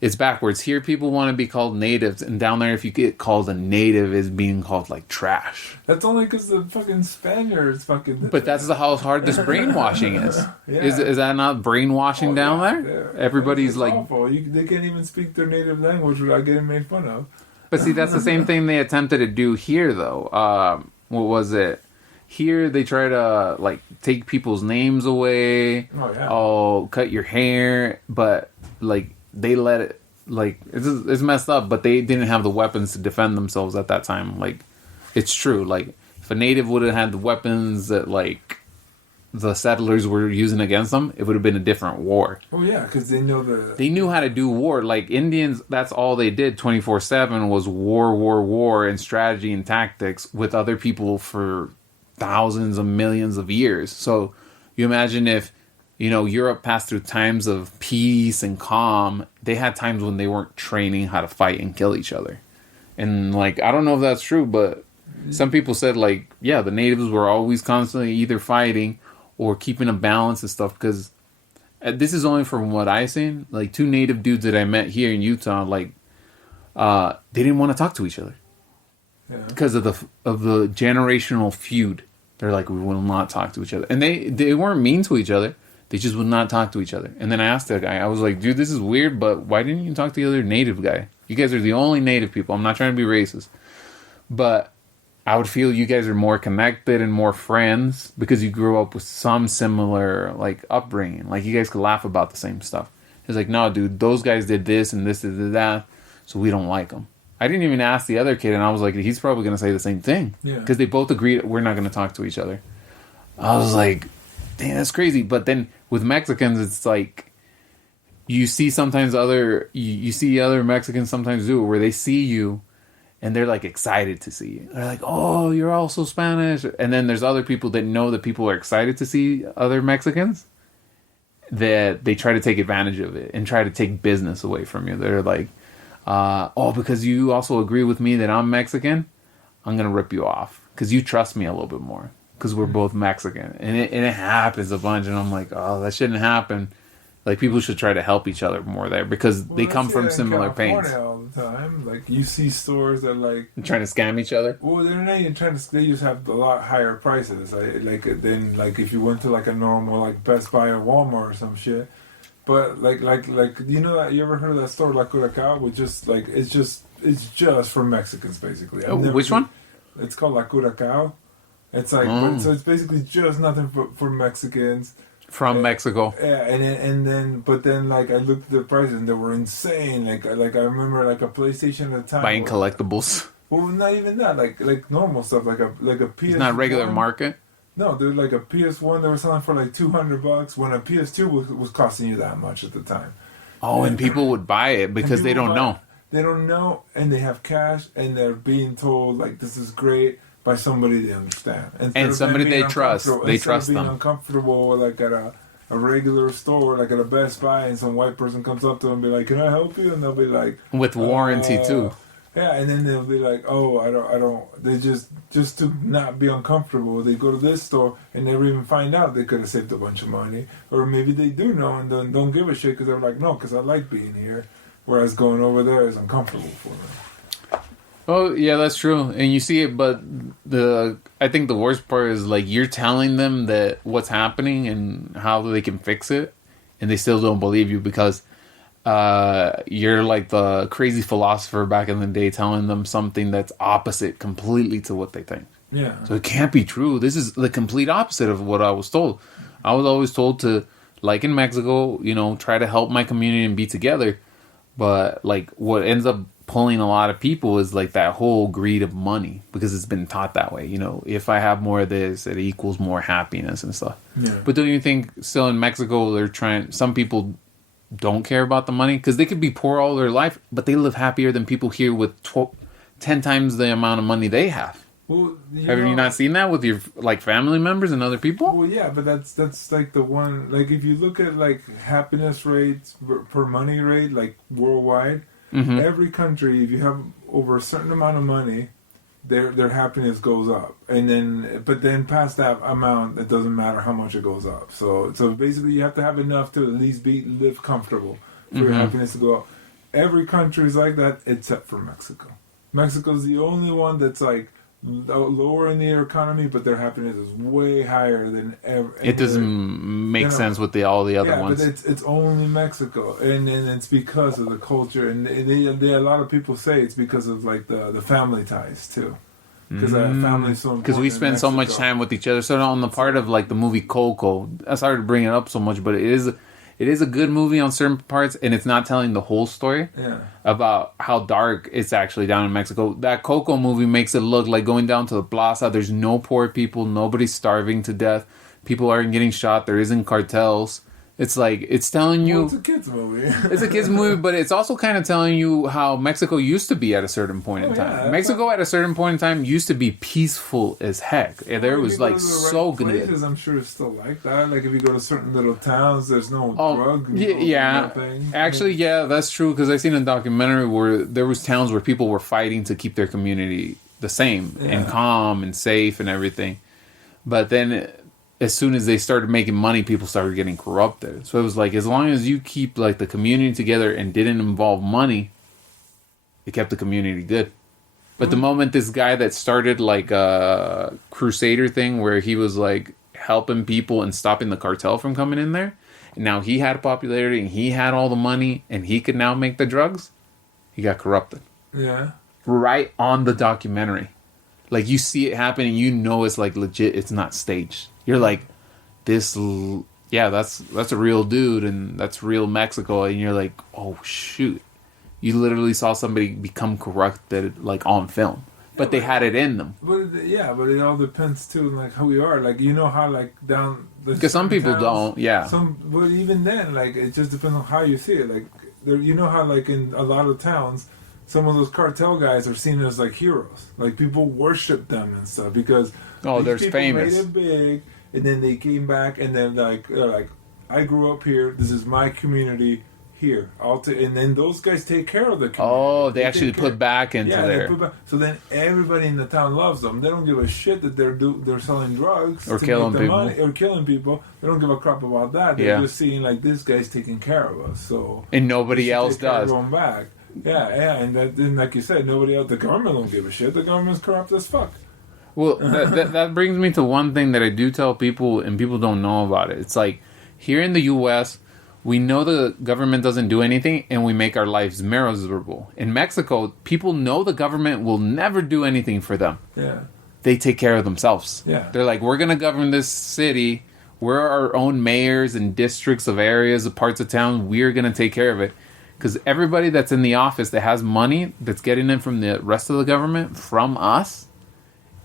it's backwards. Here people want to be called natives, and down there if you get called a native is being called like trash. That's only because the fucking Spaniards fucking. But that's how hard this brainwashing is. Yeah. Is that not brainwashing Oh, down yeah, there? yeah. Everybody's It's like, awful. They can't even speak their native language without getting made fun of. but see, that's the same thing they attempted to do here, though. What was it? Here they try to like take people's names away. Oh yeah. Oh, cut your hair, but like they let it. Like it's messed up, but they didn't have the weapons to defend themselves at that time. Like it's true. Like if a native would have had the weapons that like the settlers were using against them, it would have been a different war. Oh yeah, because they know They knew how to do war. Like Indians, that's all they did 24/7 was war, and strategy and tactics with other people for thousands of millions of years. So you imagine if, Europe passed through times of peace and calm, they had times when they weren't training how to fight and kill each other. And like, I don't know if that's true, but some people said like, yeah, the natives were always constantly either fighting or keeping a balance and stuff because this is only from what I've seen. Like 2 native dudes that I met here in Utah, like they didn't want to talk to each other because of the generational feud. They're like, we will not talk to each other, and they weren't mean to each other. They just would not talk to each other. And then I asked that guy, I was like, dude, this is weird, but why didn't you talk to the other native guy? You guys are the only native people. I'm not trying to be racist, but I would feel you guys are more connected and more friends because you grew up with some similar like upbringing. Like you guys could laugh about the same stuff. It's like, no, dude, those guys did this and this and that, so we don't like them. I didn't even ask the other kid, and I was like, he's probably going to say the same thing. Yeah. Because they both agreed we're not going to talk to each other. I was like, dang, that's crazy. But then with Mexicans, it's like, you see sometimes you see other Mexicans sometimes do it where they see you and they're like excited to see you. They're like, oh, you're also Spanish. And then there's other people that know that people are excited to see other Mexicans, that they try to take advantage of it and try to take business away from you. They're like, oh, because you also agree with me that I'm Mexican, I'm going to rip you off because you trust me a little bit more because we're both Mexican. And it happens a bunch. And I'm like, oh, that shouldn't happen. Like, people should try to help each other more there because they come from similar pains. All the time, like you see stores that like trying to scam each other. Well, they're not even trying to. They just have a lot higher prices. Like than like if you went to like a normal like Best Buy or Walmart or some shit. But like you know that you ever heard of that store La Curacao? Which just like it's just for Mexicans basically. Which one? It's called La Curacao. It's like so it's basically just nothing for Mexicans. From Mexico. Yeah, and then like I looked at the prices and they were insane. Like I remember like a PlayStation at the time. Buying collectibles. Well, not even that. Like normal stuff. Like a PS. It's not regular market. No, they're like a PS1. They were selling for like $200 when a PS2 was costing you that much at the time. Oh, and people would buy it because they don't know. They don't know, and they have cash, and they're being told like this is great by somebody they understand, and somebody they trust. They trust them. Uncomfortable like at a regular store, like at a Best Buy, and some white person comes up to them and be like, "Can I help you?" And they'll be like, with warranty too. Yeah, and then they'll be like, "Oh, I don't." They just to not be uncomfortable, they go to this store and never even find out they could have saved a bunch of money, or maybe they do know and then don't give a shit because they're like, "No, because I like being here," whereas going over there is uncomfortable for them. Oh yeah, that's true, and you see it. But I think the worst part is like you're telling them that what's happening and how they can fix it, and they still don't believe you because you're like the crazy philosopher back in the day telling them something that's opposite completely to what they think. Yeah. So it can't be true. This is the complete opposite of what I was told. I was always told to, like in Mexico, try to help my community and be together. But like what ends up pulling a lot of people is like that whole greed of money because it's been taught that way. If I have more of this, it equals more happiness and stuff. Yeah. But don't you think still in Mexico some people don't care about the money because they could be poor all their life, but they live happier than people here with 10 times the amount of money they have. Well, have you not seen that with your like family members and other people? Well, yeah, but that's like the one. Like if you look at like happiness rates per money rate, like worldwide, every country, if you have over a certain amount of money, their happiness goes up, but then past that amount, it doesn't matter how much it goes up. So basically, you have to have enough to at least live comfortable for your happiness to go up. Every country is like that except for Mexico. Mexico's the only one that's like lower in their economy, but their happiness is way higher than ever. It doesn't make sense with all the other ones. Yeah, but it's only Mexico, and it's because of the culture, and they a lot of people say it's because of like the family ties too. Because family is so important. Because we spend so much time with each other. So on the part of like the movie Coco, I'm sorry to bring it up so much, but it is a good movie on certain parts, and it's not telling the whole story about how dark it's actually down in Mexico. That Coco movie makes it look like going down to the plaza. There's no poor people. Nobody's starving to death. People aren't getting shot. There isn't cartels. It's like, it's telling you... Well, it's a kid's movie. It's a kid's movie, but it's also kind of telling you how Mexico used to be at a certain point in time. Yeah, Mexico at a certain point in time used to be peaceful as heck. There was like so good. I'm sure it's still like that. Like if you go to certain little towns, there's no drug. Nothing. Actually, yeah, that's true. Because I seen a documentary where there was towns where people were fighting to keep their community the same and calm and safe and everything. But then... as soon as they started making money, people started getting corrupted. So it was like, as long as you keep like the community together and didn't involve money, it kept the community good. But the moment this guy that started like a crusader thing where he was like helping people and stopping the cartel from coming in there, and now he had popularity and he had all the money and he could now make the drugs, he got corrupted. Yeah. Right on the documentary. Like you see it happen and you know it's like legit, it's not staged. You're like, that's a real dude, and that's real Mexico, and you're like, oh shoot, You literally saw somebody become corrupted, like, on film. But they had it in them. But it all depends too, like how we are. Like you know how like down the Because some people towns, don't, yeah. But even then, like it just depends on how you see it. Like there, you know how like in a lot of towns, some of those cartel guys are seen as like heroes. Like people worship them and stuff because they're people famous. made it big, and then they came back, and then they're like, I grew up here. This is my community. Here, and then those guys take care of the community. Oh, they actually put back into there. So then everybody in the town loves them. They don't give a shit that they're selling drugs or killing people. Or killing people. They don't give a crap about that. They're just seeing like this guy's taking care of us. So and nobody else does. Going back, and then like you said, nobody else. The government don't give a shit. The government's corrupt as fuck. Well, that brings me to one thing that I do tell people, and people don't know about it. It's like here in the U.S. we know the government doesn't do anything, and we make our lives miserable. In Mexico, people know the government will never do anything for them. Yeah. They take care of themselves. Yeah. They're like, we're going to govern this city. We're our own mayors and districts of areas, of parts of town. We're going to take care of it. Because everybody that's in the office that has money that's getting in from the rest of the government, from us,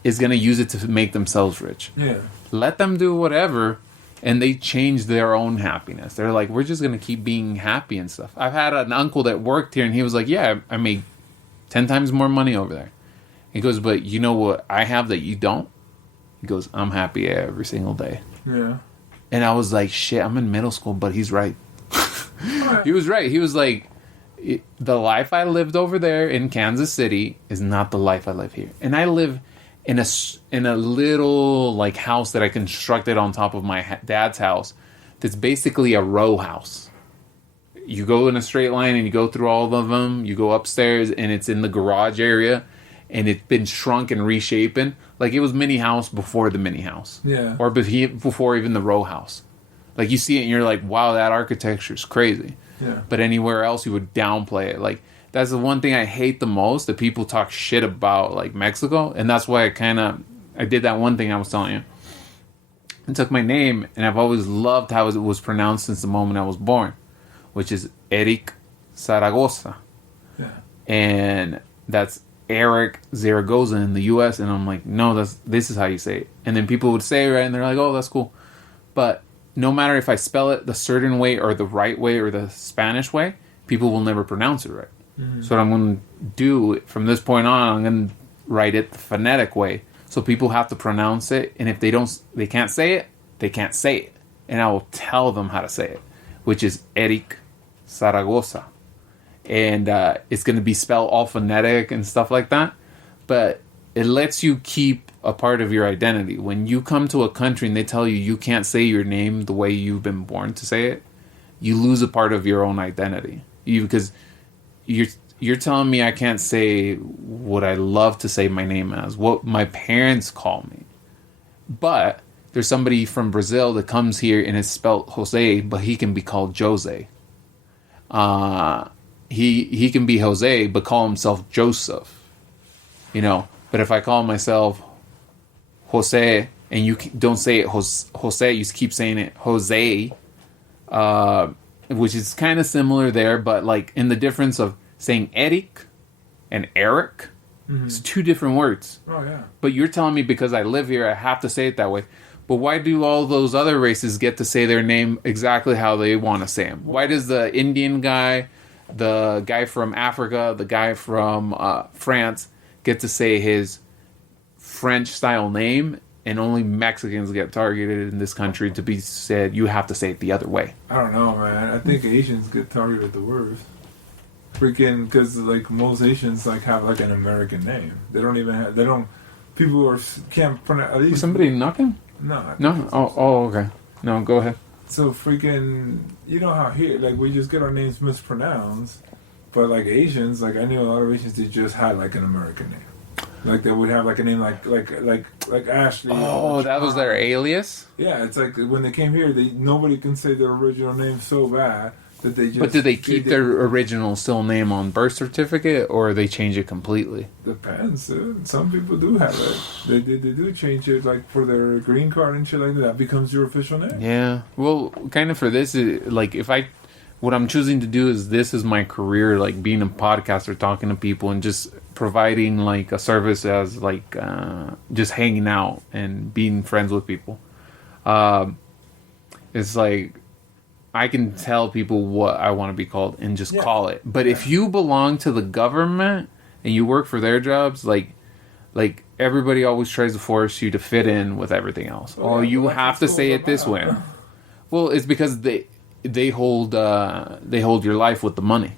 is going to use it to make themselves rich. Yeah. Let them do whatever. And they change their own happiness. They're like, we're just going to keep being happy and stuff. I've had an uncle that worked here, and he was like, yeah, I made 10 times more money over there. He goes, but you know what I have that you don't? He goes, I'm happy every single day. Yeah. And I was like, shit, I'm in middle school, but he's right. He was right. He was like, the life I lived over there in Kansas City is not the life I live here. And I live in a little like house that I constructed on top of my dad's house. That's basically a row house. You go in a straight line and you go through all of them. You go upstairs and it's in the garage area, and it's been shrunk and reshapen. Like it was mini house before the mini house. Yeah. Or before even the row house. Like you see it and you're like, wow, that architecture is crazy. Yeah. But anywhere else you would downplay it. Like that's the one thing I hate the most, that people talk shit about like Mexico. And that's why I did that one thing I was telling you. I took my name, and I've always loved how it was pronounced since the moment I was born, which is Eric Zaragoza. Yeah. And that's Eric Zaragoza in the U.S. And I'm like, no, this is how you say it. And then people would say it right, and they're like, oh, that's cool. But no matter if I spell it the certain way or the right way or the Spanish way, people will never pronounce it right. Mm-hmm. So what I'm going to do from this point on, I'm going to write it the phonetic way. So people have to pronounce it. And if they can't say it, they can't say it. And I will tell them how to say it, which is Eric Zaragoza. And it's going to be spelled all phonetic and stuff like that. But it lets you keep a part of your identity. When you come to a country and they tell you can't say your name the way you've been born to say it, you lose a part of your own identity. Because you're telling me I can't say what I love to say my name as, what my parents call me. But there's somebody from Brazil that comes here and it's spelled Jose, but he can be called Jose. He can be Jose, but call himself Joseph. You know, but if I call myself Jose and you don't say it Jose, you keep saying it Jose, which is kind of similar there, but like in the difference of saying Eric and Eric, it's two different words. Oh, yeah. But you're telling me because I live here, I have to say it that way. But why do all those other races get to say their name exactly how they want to say them? Why does the Indian guy, the guy from Africa, the guy from France get to say his French-style name, and only Mexicans get targeted in this country to be said, you have to say it the other way? I don't know, man. I think Asians get targeted the worst. Freaking, because like most Asians like have like an American name. They don't even have. They don't. People can't pronounce. At least, Was somebody knocking? No. No. Oh, okay. No, go ahead. So freaking, you know how here, like we just get our names mispronounced, but like Asians, like I knew a lot of Asians that just had like an American name, like they would have like a name like Ashley. Oh, that was their alias. Yeah, it's like when they came here, nobody can say their original name so bad. That they just, but do they keep their original still name on birth certificate, or they change it completely? Depends, dude. Some people do have it. They do change it, like for their green card and shit like that. That becomes your official name. Yeah. Well, kind of for this, like if I what I'm choosing to do is this is my career, like being a podcaster, talking to people, and just providing like a service as like just hanging out and being friends with people. It's like I can tell people what I want to be called and just call it. But if you belong to the government and you work for their jobs, like everybody always tries to force you to fit in with everything else. You have to say it this way. Well, it's because they hold your life with the money.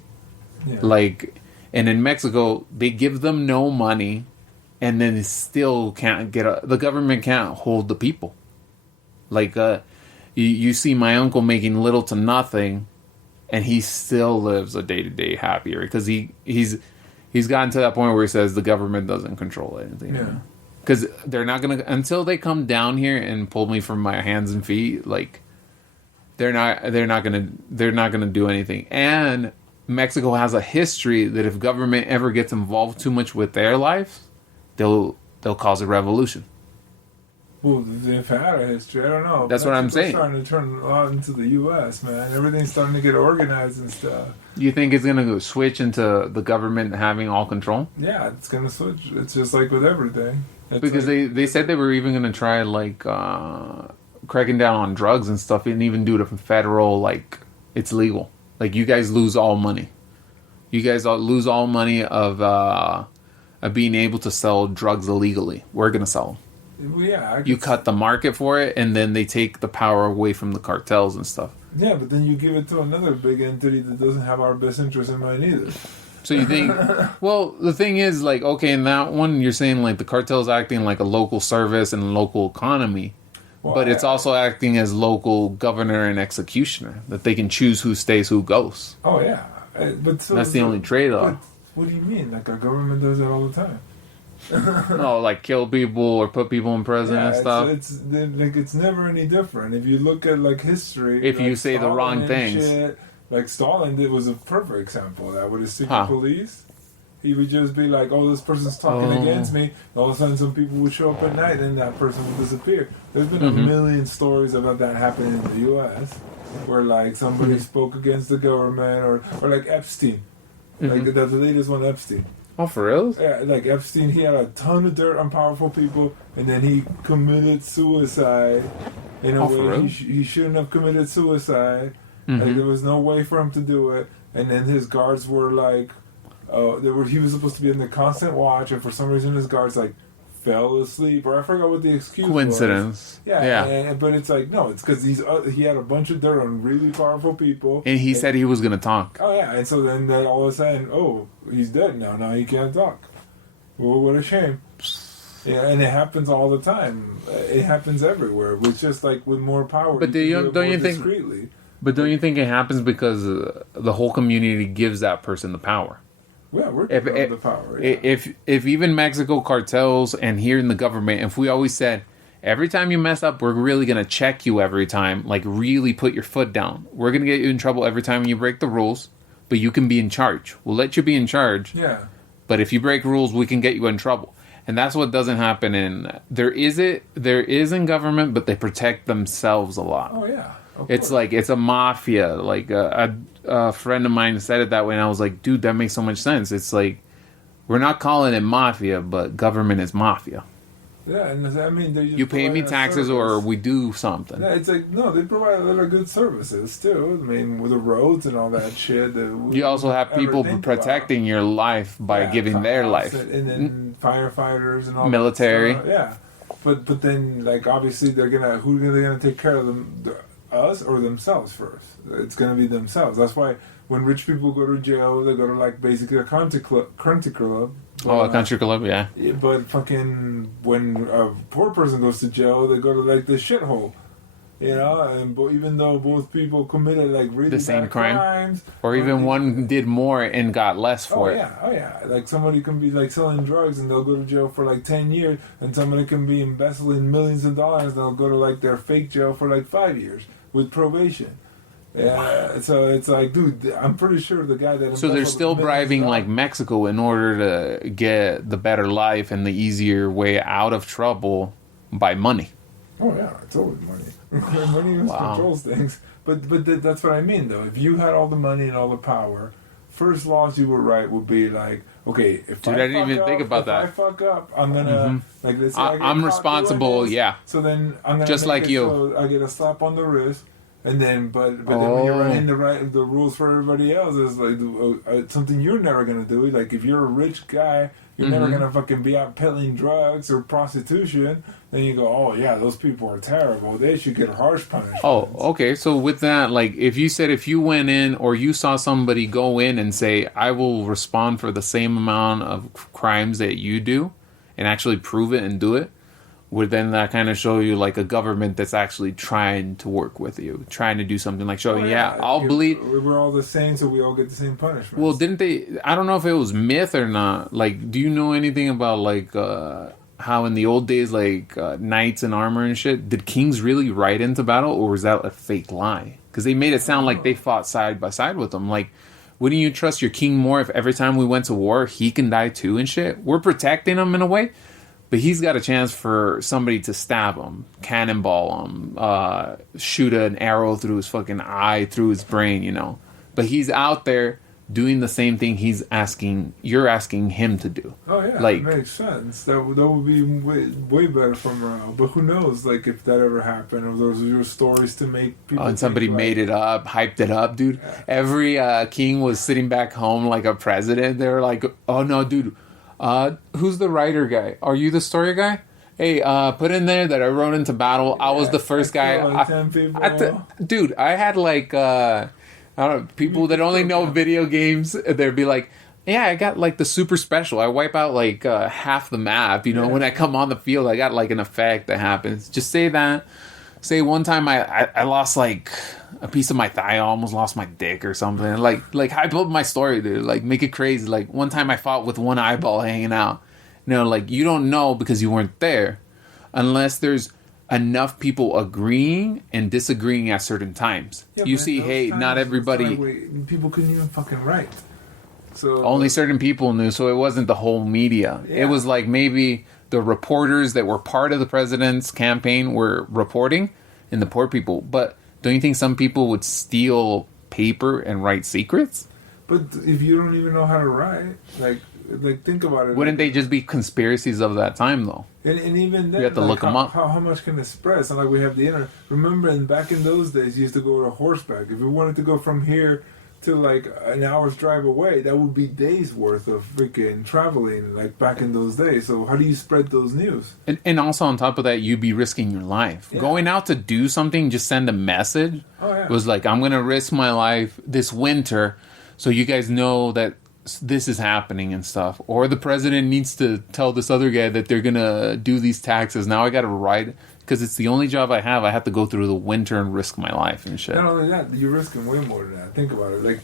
Yeah. Like, and in Mexico, they give them no money, and then it still can't the government can't hold the people. Like, you see my uncle making little to nothing, and he still lives a day-to-day happier because he's gotten to that point where he says the government doesn't control anything. Yeah. Because they're not gonna until they come down here and pull me from my hands and feet. Like, they're not gonna do anything. And Mexico has a history that if government ever gets involved too much with their lives, they'll cause a revolution. Well, they've had a history. I don't know. That's what I'm saying. Starting to turn a lot into the U.S., man. Everything's starting to get organized and stuff. You think it's gonna switch into the government having all control? Yeah, it's gonna switch. It's just like with everything. Because they said they were even gonna try like cracking down on drugs and stuff, and even do it federal. Like, it's legal. Like, you guys lose all money. You guys lose all money of being able to sell drugs illegally. We're gonna sell them. Well, yeah, you cut the market for it, and then they take the power away from the cartels and stuff. Yeah, but then you give it to another big entity that doesn't have our best interest in mind either. So you think, well, the thing is, like, okay, in that one, you're saying, like, the cartel's acting like a local service and local economy, but it's also acting as local governor and executioner, that they can choose who stays, who goes. Oh, yeah. But so that's the only trade-off. What do you mean? Like, our government does that all the time. No, like kill people or put people in prison and stuff. It's never any different. If you look at like history, if you say Stalin the wrong things, shit, like Stalin was a perfect example of that with his secret police. He would just be like, "Oh, this person's talking against me." All of a sudden, some people would show up at night, and that person would disappear. There's been a million stories about that happening in the U.S. where like somebody spoke against the government, or like Epstein, like the latest one, Epstein. Oh, for real? Yeah, like Epstein, he had a ton of dirt on powerful people, and then he committed suicide in a way he shouldn't have committed suicide. Like, there was no way for him to do it, and then his guards were like, he was supposed to be in the constant watch, and for some reason his guards like fell asleep, or I forgot what the excuse coincidence was. Yeah. But it's like, no, it's because he had a bunch of dirt on really powerful people, and he said he was gonna talk. Oh yeah, and so then they all of a sudden, he's dead now he can't talk. Well, what a shame. Yeah, and it happens all the time. It happens everywhere. It's just like with more power. But don't you think? Discreetly. But don't you think it happens because the whole community gives that person the power? Yeah, we're the power. Yeah. If even Mexico cartels and here in the government, if we always said, every time you mess up, we're really going to check you every time, like really put your foot down. We're going to get you in trouble every time you break the rules, but you can be in charge. We'll let you be in charge. Yeah. But if you break rules, we can get you in trouble. And that's what doesn't happen there is in government, but they protect themselves a lot. Oh, yeah. It's like, it's a mafia. Like a friend of mine said it that way, and I was like, dude, that makes so much sense. It's like, we're not calling it mafia, but government is mafia. Yeah, and I mean, you pay me taxes or we do something. Yeah, it's like, no, they provide a lot of good services too. I mean, with the roads and all that shit. You also have people protecting your life by giving their life. And then firefighters and all military. That stuff. Yeah, but then like obviously who are they gonna take care of them? Us or themselves first? It's gonna be themselves. That's why when rich people go to jail, they go to like basically a country club. A country club, yeah. But fucking when a poor person goes to jail, they go to like the shithole. You know, and even though both people committed like really the same bad crimes, or even one did more and got less for it. Oh yeah. Like somebody can be like selling drugs and they'll go to jail for like 10 years, and somebody can be embezzling millions of dollars and they'll go to like their fake jail for like 5 years with probation. Yeah, so it's like, dude, I'm pretty sure the guy that... So they're still bribing like Mexico in order to get the better life and the easier way out of trouble by money. Oh yeah, it's always money. Money controls things. That's what I mean, though. If you had all the money and all the power, first laws you would write would be like, okay, if Dude, I didn't even think about that. If I fuck up, I'm gonna like this. I'm responsible. Yeah. So then I'm gonna just like you. So I get a slap on the wrist, and then but then when you're running the rules for everybody else is like something you're never gonna do. Like if you're a rich guy, you're never gonna fucking be out peddling drugs or prostitution. Then you go, oh yeah, those people are terrible. They should get harsh punishment. Oh, okay. So with that, like, if you went in or you saw somebody go in and say, I will respond for the same amount of crimes that you do, and actually prove it and do it, would then that kind of show you like a government that's actually trying to work with you, trying to do something like showing, I'll believe we're all the same, so we all get the same punishment. Well, didn't they? I don't know if it was myth or not. Like, do you know anything about like how in the old days, like knights in armor and shit, did kings really ride into battle, or was that a fake lie? Because they made it sound like they fought side by side with them. Like, wouldn't you trust your king more if every time we went to war, he can die too and shit? We're protecting him in a way, but he's got a chance for somebody to stab him, cannonball him, shoot an arrow through his fucking eye, through his brain, you know. But he's out there doing the same thing you're asking him to do. Oh yeah, like, that makes sense. That would be way better for morale. But who knows, like, if that ever happened, or those are your stories to make people. Oh, and somebody made it up, hyped it up, dude. Yeah. Every king was sitting back home like a president. They were like, oh no, dude, who's the writer guy? Are you the story guy? Hey, put in there that I rode into battle. Yeah, I was the first guy. Like 10 people. Dude, I had like I don't know, people that only know video games, they'd be like, yeah, I got like the super special. I wipe out like half the map, you know, when I come on the field, I got like an effect that happens. Just say that. Say one time I lost like a piece of my thigh, I almost lost my dick or something. Like hype up my story, dude. Like, make it crazy. Like, one time I fought with one eyeball hanging out. You know, like, you don't know because you weren't there. Unless there's enough people agreeing and disagreeing at certain times. Yeah, you see, hey, not everybody. People couldn't even fucking write. So only certain people knew, so it wasn't the whole media. Yeah. It was like maybe the reporters that were part of the president's campaign were reporting, and the poor people. But don't you think some people would steal paper and write secrets? But if you don't even know how to write, like think about it. Wouldn't they just be conspiracies of that time, though? And even then, you have to look them up. How much can it spread? So like we have the internet. Remember, back in those days, you used to go to horseback. If you wanted to go from here to like an hour's drive away, that would be days worth of freaking traveling. Like back in those days. So how do you spread those news? And also on top of that, you'd be risking your life. Yeah. Going out to do something, just send a message. Was like, I'm gonna risk my life this winter, so you guys know that this is happening and stuff. Or the president needs to tell this other guy that they're gonna do these taxes. Now I gotta ride, because it's the only job I have. I have to go through the winter and risk my life and shit. Not only that, you're risking way more than that. Think about it. Like,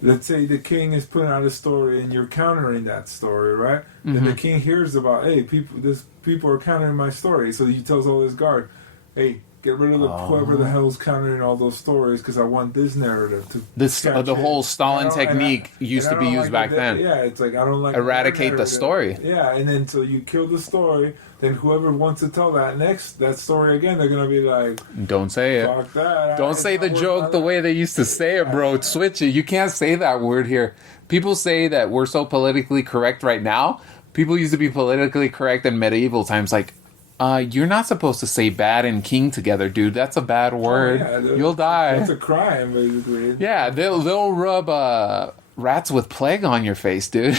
let's say the king is putting out a story and you're countering that story, right? Mm-hmm. And the king hears about, hey, people are countering my story. So he tells all his guard, hey, get rid of whoever the hell's countering all those stories, because I want this narrative to. The whole Stalin technique used to be used back then. Yeah, it's like, I don't like. Eradicate the story. Yeah, and then so you kill the story. Then whoever wants to tell that story again, they're gonna be like, don't say it. Fuck that. Don't say the joke the way they used to say it, bro. Switch it. You can't say that word here. People say that we're so politically correct right now. People used to be politically correct in medieval times, like. You're not supposed to say bad and king together, dude. That's a bad word. Oh, yeah, you'll die. That's a crime, basically. Yeah, they'll rub rats with plague on your face, dude.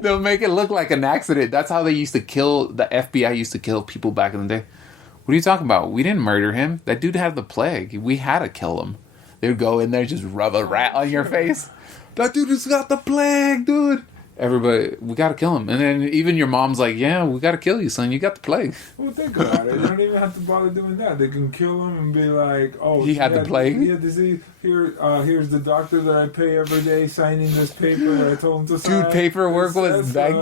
They'll make it look like an accident. That's how they used to kill. The FBI used to kill people back in the day. What are you talking about? We didn't murder him. That dude had the plague. We had to kill him. They'd go in there, just rub a rat on your face. That dude has got the plague, dude. Everybody, we gotta kill him. And then even your mom's like, yeah, we gotta kill you, son. You got the plague. Well, think about it. They don't even have to bother doing that. They can kill him and be like, oh, he had the plague? He had disease. Here's the doctor that I pay every day signing this paper that I told him to sign. Dude, paperwork was big.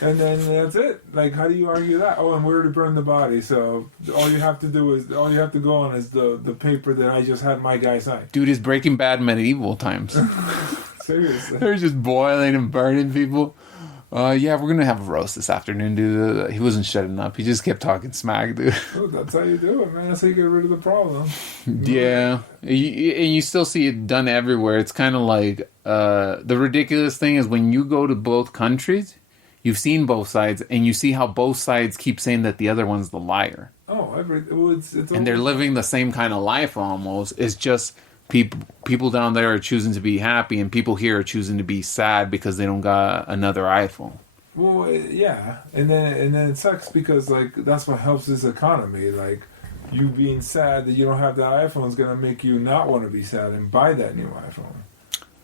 And then that's it. Like, how do you argue that? Oh, and we already burned the body, so all you have to go on is the paper that I just had my guy sign. Dude, it's Breaking Bad medieval times. Seriously. They're just boiling and burning people. Yeah, we're gonna have a roast this afternoon, dude. He wasn't shutting up. He just kept talking smack, dude. Oh, that's how you do it, man. That's how you get rid of the problem. Yeah, and you still see it done everywhere. It's kind of like the ridiculous thing is when you go to both countries, you've seen both sides, and you see how both sides keep saying that the other one's the liar, Oh, well, it's and they're living the same kind of life almost. It's just people down there are choosing to be happy, and people here are choosing to be sad because they don't got another iPhone. Well, yeah, and then it sucks because like that's what helps this economy. Like you being sad that you don't have that iPhone is gonna make you not want to be sad and buy that new iPhone.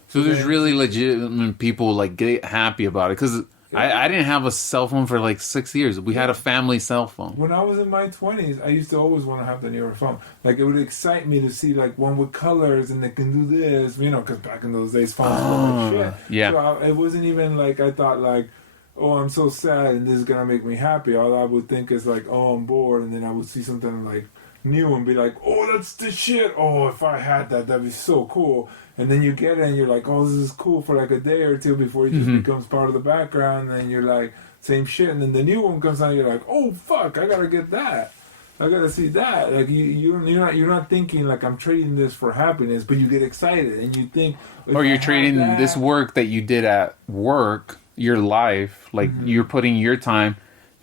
So there's really legitimate people like get happy about it because I didn't have a cell phone for like 6 years. We had a family cell phone. When I was in my 20s, I used to always want to have the newer phone. Like, it would excite me to see, like, one with colors and they can do this, you know, because back in those days, phones were like shit. Yeah. So it wasn't even like I thought, like, oh, I'm so sad and this is going to make me happy. All I would think is, like, oh, I'm bored. And then I would see something, like, new and be like, oh, that's the shit. Oh, if I had that, that'd be so cool. And then you get it and you're like, oh, this is cool for like a day or two before it just becomes part of the background. And then you're like, same shit. And then the new one comes out and you're like, oh, fuck, I gotta get that. I gotta see that. Like you're not thinking like I'm trading this for happiness, but you get excited and you think, or you're trading this work that you did at work, your life, like you're putting your time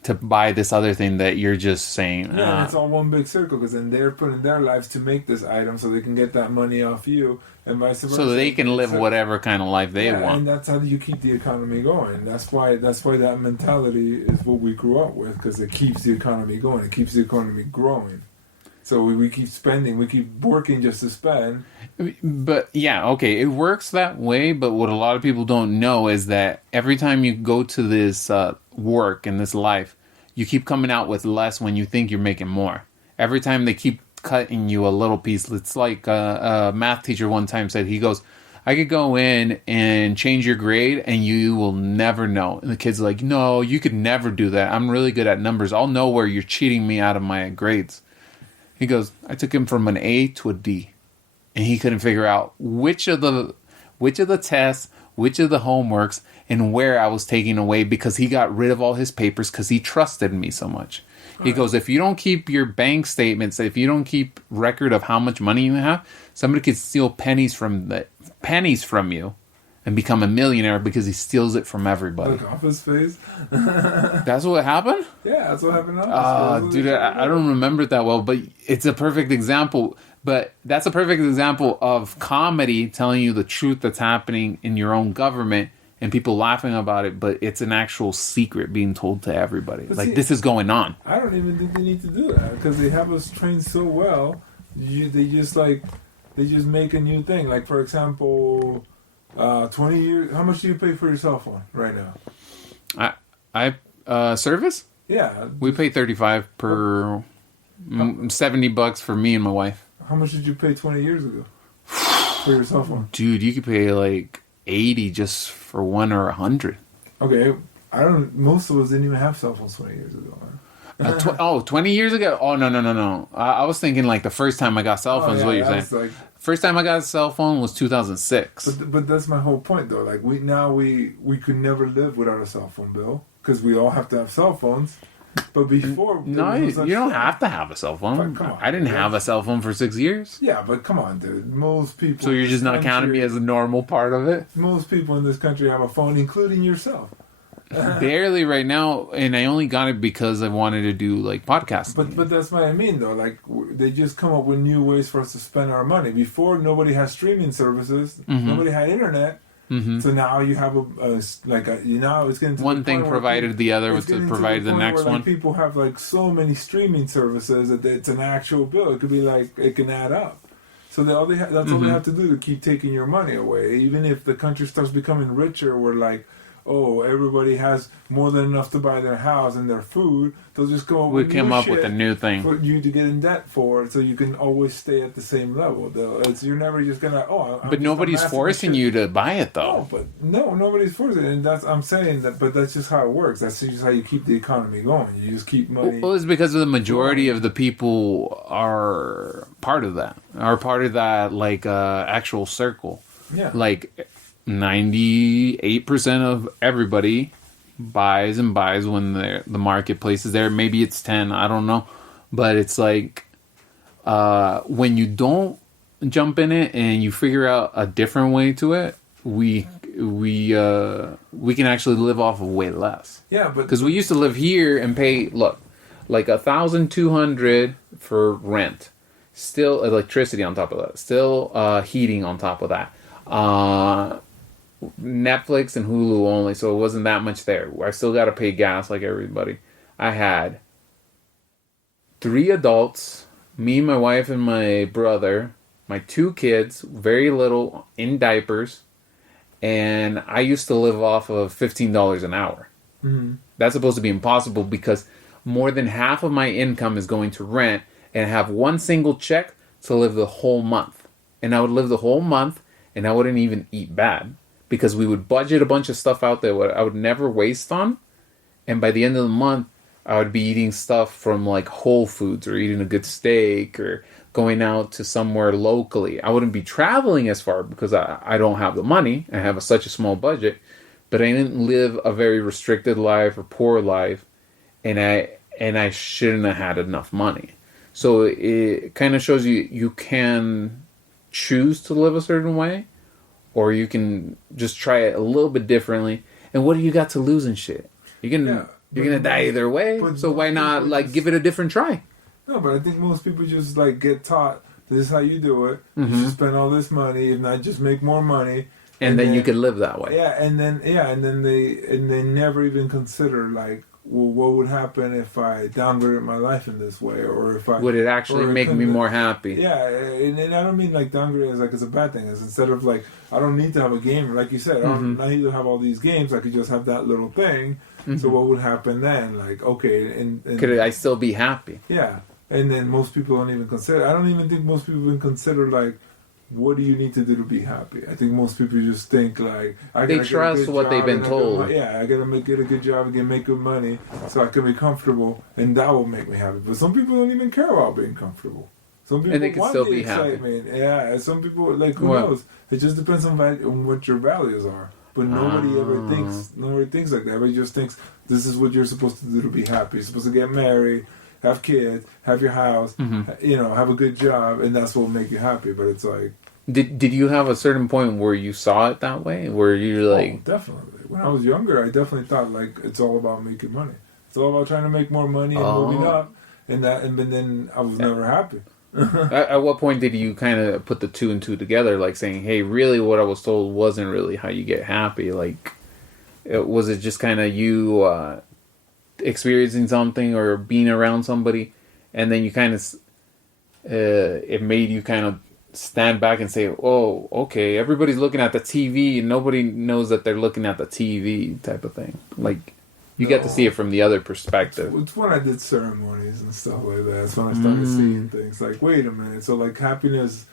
to buy this other thing that you're just saying. Yeah, and it's all one big circle because then they're putting their lives to make this item so they can get that money off you and vice versa. So they can live whatever kind of life they want. And that's how you keep the economy going. That's why that mentality is what we grew up with because it keeps the economy going. It keeps the economy growing. So we keep spending. We keep working just to spend. But yeah, okay, it works that way. But what a lot of people don't know is that every time you go to this work in this life, you keep coming out with less when you think you're making more. Every time they keep cutting you a little piece. It's like a math teacher one time said, he goes, I could go in and change your grade and you will never know. And the kid's like, no, you could never do that. I'm really good at numbers. I'll know where you're cheating me out of my grades. He goes, I took him from an A to a D. And he couldn't figure out which of the tests, which of the homeworks, and where I was taking away because he got rid of all his papers because he trusted me so much. He goes, if you don't keep your bank statements, if you don't keep record of how much money you have, somebody could steal pennies from you and become a millionaire because he steals it from everybody. Like Office Space? That's what happened? Yeah, that's what happened in Office Space. Dude, I don't remember it that well, but it's a perfect example. But that's a perfect example of comedy telling you the truth that's happening in your own government and people laughing about it, but it's an actual secret being told to everybody. But like, see, this is going on. I don't even think they need to do that because they have us trained so well. They just make a new thing. Like, for example, 20 years, how much do you pay for your cell phone right now? I service? Yeah. We pay $35 per $70 for me and my wife. How much did you pay 20 years ago for your cell phone? Dude, you could pay like 80 just for one or 100. Okay, most of us didn't even have cell phones 20 years ago. 20 years ago? Oh, no. I was thinking like the first time I got cell phones is what you're saying. Like, first time I got a cell phone was 2006. But that's my whole point though. Like we could never live without a cell phone, Bill, because we all have to have cell phones. But before, no, you don't have to have a cell phone. Come on, I didn't have a cell phone for 6 years. Yeah, but come on, dude. Most people. So you're just not counting me as a normal part of it? Most people in this country have a phone, including yourself. Barely right now, and I only got it because I wanted to do like podcasting. But that's what I mean though. Like they just come up with new ways for us to spend our money. Before, nobody had streaming services. Mm-hmm. Nobody had internet. Mm-hmm. So now you have now it's getting to one thing provided the other was to provide the next one. Like, people have like so many streaming services that it's an actual bill. It could be like it can add up. So that's all they have to do to keep taking your money away. Even if the country starts becoming richer, we're like, oh, everybody has more than enough to buy their house and their food. They'll just go up with a new thing for you to get in debt for, so you can always stay at the same level. You're never just gonna. But nobody's forcing you to buy it, though. Nobody's forcing it, and I'm saying that. But that's just how it works. That's just how you keep the economy going. You just keep money. Well, it's because the majority of the people are part of that. Like actual circle. Yeah. Like 98% of everybody buys and buys when the marketplace is there. Maybe it's 10, I don't know. But it's like when you don't jump in it and you figure out a different way to it, we can actually live off of way less. Yeah, but because we used to live here and pay like 1,200 for rent, still electricity on top of that, still heating on top of that, Netflix and Hulu only, so it wasn't that much there. I still got to pay gas like everybody. I had 3 adults, me, my wife, and my brother, my 2 kids, very little, in diapers, and I used to live off of $15 an hour. Mm-hmm. That's supposed to be impossible because more than half of my income is going to rent, and I have one single check to live the whole month. And I would live the whole month, and I wouldn't even eat bad because we would budget a bunch of stuff out there I would never waste on, and by the end of the month, I would be eating stuff from like Whole Foods or eating a good steak or going out to somewhere locally. I wouldn't be traveling as far because I don't have the money. I have such a small budget, but I didn't live a very restricted life or poor life, and I shouldn't have had enough money. So it kind of shows you can choose to live a certain way, or you can just try it a little bit differently. And what do you got to lose and shit? You're gonna die either way. So why not give it a different try? No, but I think most people just get taught this is how you do it. Mm-hmm. You should spend all this money, if not just make more money. And then you could live that way. Yeah, and then they never even consider well, what would happen if I downgraded my life in this way, or if I would it actually make me more happy? Yeah, and I don't mean downgrade as it's a bad thing. As instead of I don't need to have a game, like you said, I don't need to have all these games. I could just have that little thing. Mm-hmm. So what would happen then? Okay, and could I still be happy? Yeah, and then most people don't even consider. I don't even think most people even consider what do you need to do to be happy? I think most people just think they trust what they've been told. I gotta get a good job and make good money so I can be comfortable, and that will make me happy. But some people don't even care about being comfortable. Some people and they can want still the be excitement. happy. Yeah, and some people who knows? It just depends on what your values are. But nobody ever thinks like that. Everybody just thinks this is what you're supposed to do to be happy. You're supposed to get married, have kids, have your house, have a good job, and that's what will make you happy. But it's Did you have a certain point where you saw it that way? Where you're oh, definitely. When I was younger, I definitely thought it's all about making money. It's all about trying to make more money and moving up, and then I was never happy. At what point did you kind of put the 2 and 2 together, saying, hey, really what I was told wasn't really how you get happy? Was it just kind of you experiencing something or being around somebody, and then you kind of it made you kind of stand back and say, oh, okay, everybody's looking at the TV and nobody knows that they're looking at the TV type of thing. You get to see it from the other perspective. It's when I did ceremonies and stuff like that. That's when I started seeing things wait a minute. So happiness,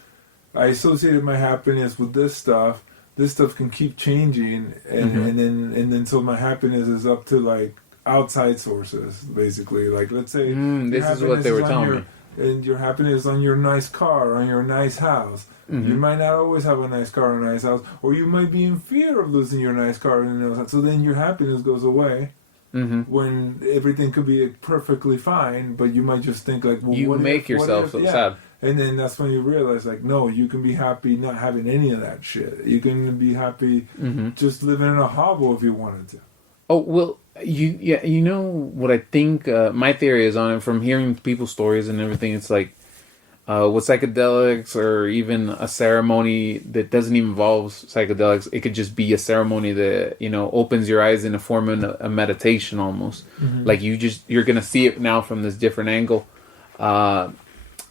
I associated my happiness with this stuff. This stuff can keep changing, and then so my happiness is up to outside sources, basically. Let's say this is what they were telling me. And your happiness on your nice car, on your nice house. Mm-hmm. You might not always have a nice car or a nice house, or you might be in fear of losing your nice car and nice house. So then your happiness goes away. Mm-hmm. When everything could be perfectly fine, but you might just think well, you make yourself so sad. And then that's when you realize no, you can be happy not having any of that shit. You can be happy just living in a hovel if you wanted to. Oh well, you know what I think. My theory is on it from hearing people's stories and everything. It's with psychedelics or even a ceremony that doesn't even involve psychedelics, it could just be a ceremony that opens your eyes in a form of a meditation almost. Mm-hmm. You're gonna see it now from this different angle.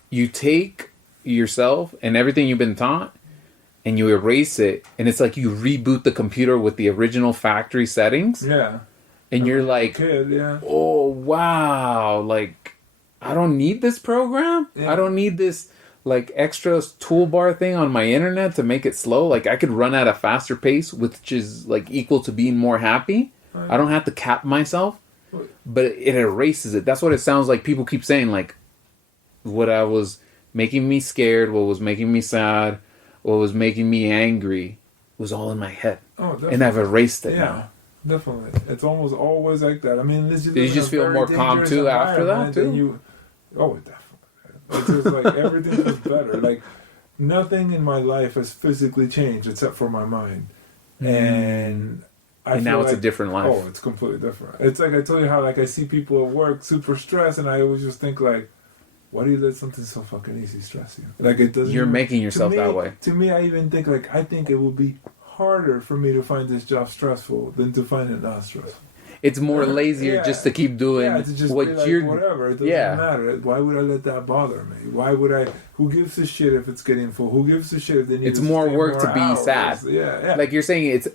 You take yourself and everything you've been taught and you erase it, and it's you reboot the computer with the original factory settings. Yeah. And you're kid, yeah. Oh wow, I don't need this program. Yeah. I don't need this extra toolbar thing on my internet to make it slow. I could run at a faster pace, which is equal to being more happy. Right. I don't have to cap myself, but it erases it. That's what it sounds like. People keep saying what I was making me scared, what was making me sad, what was making me angry was all in my head. Oh, definitely. And I've erased it now. definitely. It's almost always like that. I mean, unless you Did live you in just a feel very more calm dangerous too after that environment, then too? oh, definitely. It's just like everything was better. Like nothing in my life has physically changed except for my mind, and And now it's a different life. Oh, it's completely different. It's like I told you how like I see people at work super stressed, and I always just think like, why do you let something so fucking easy stress you? Like it doesn't. You're even, making yourself to me, that way. To me, I even think like I think it would be harder for me to find this job stressful than to find it not stressful. It's more lazier just to keep doing to just what be like, you're. whatever. It doesn't matter. Why would I let that bother me? Why would I? Who gives a shit if it's getting full? Who gives a shit if they need? It's to more stay work more to be hours? sad. Yeah. Like you're saying, it's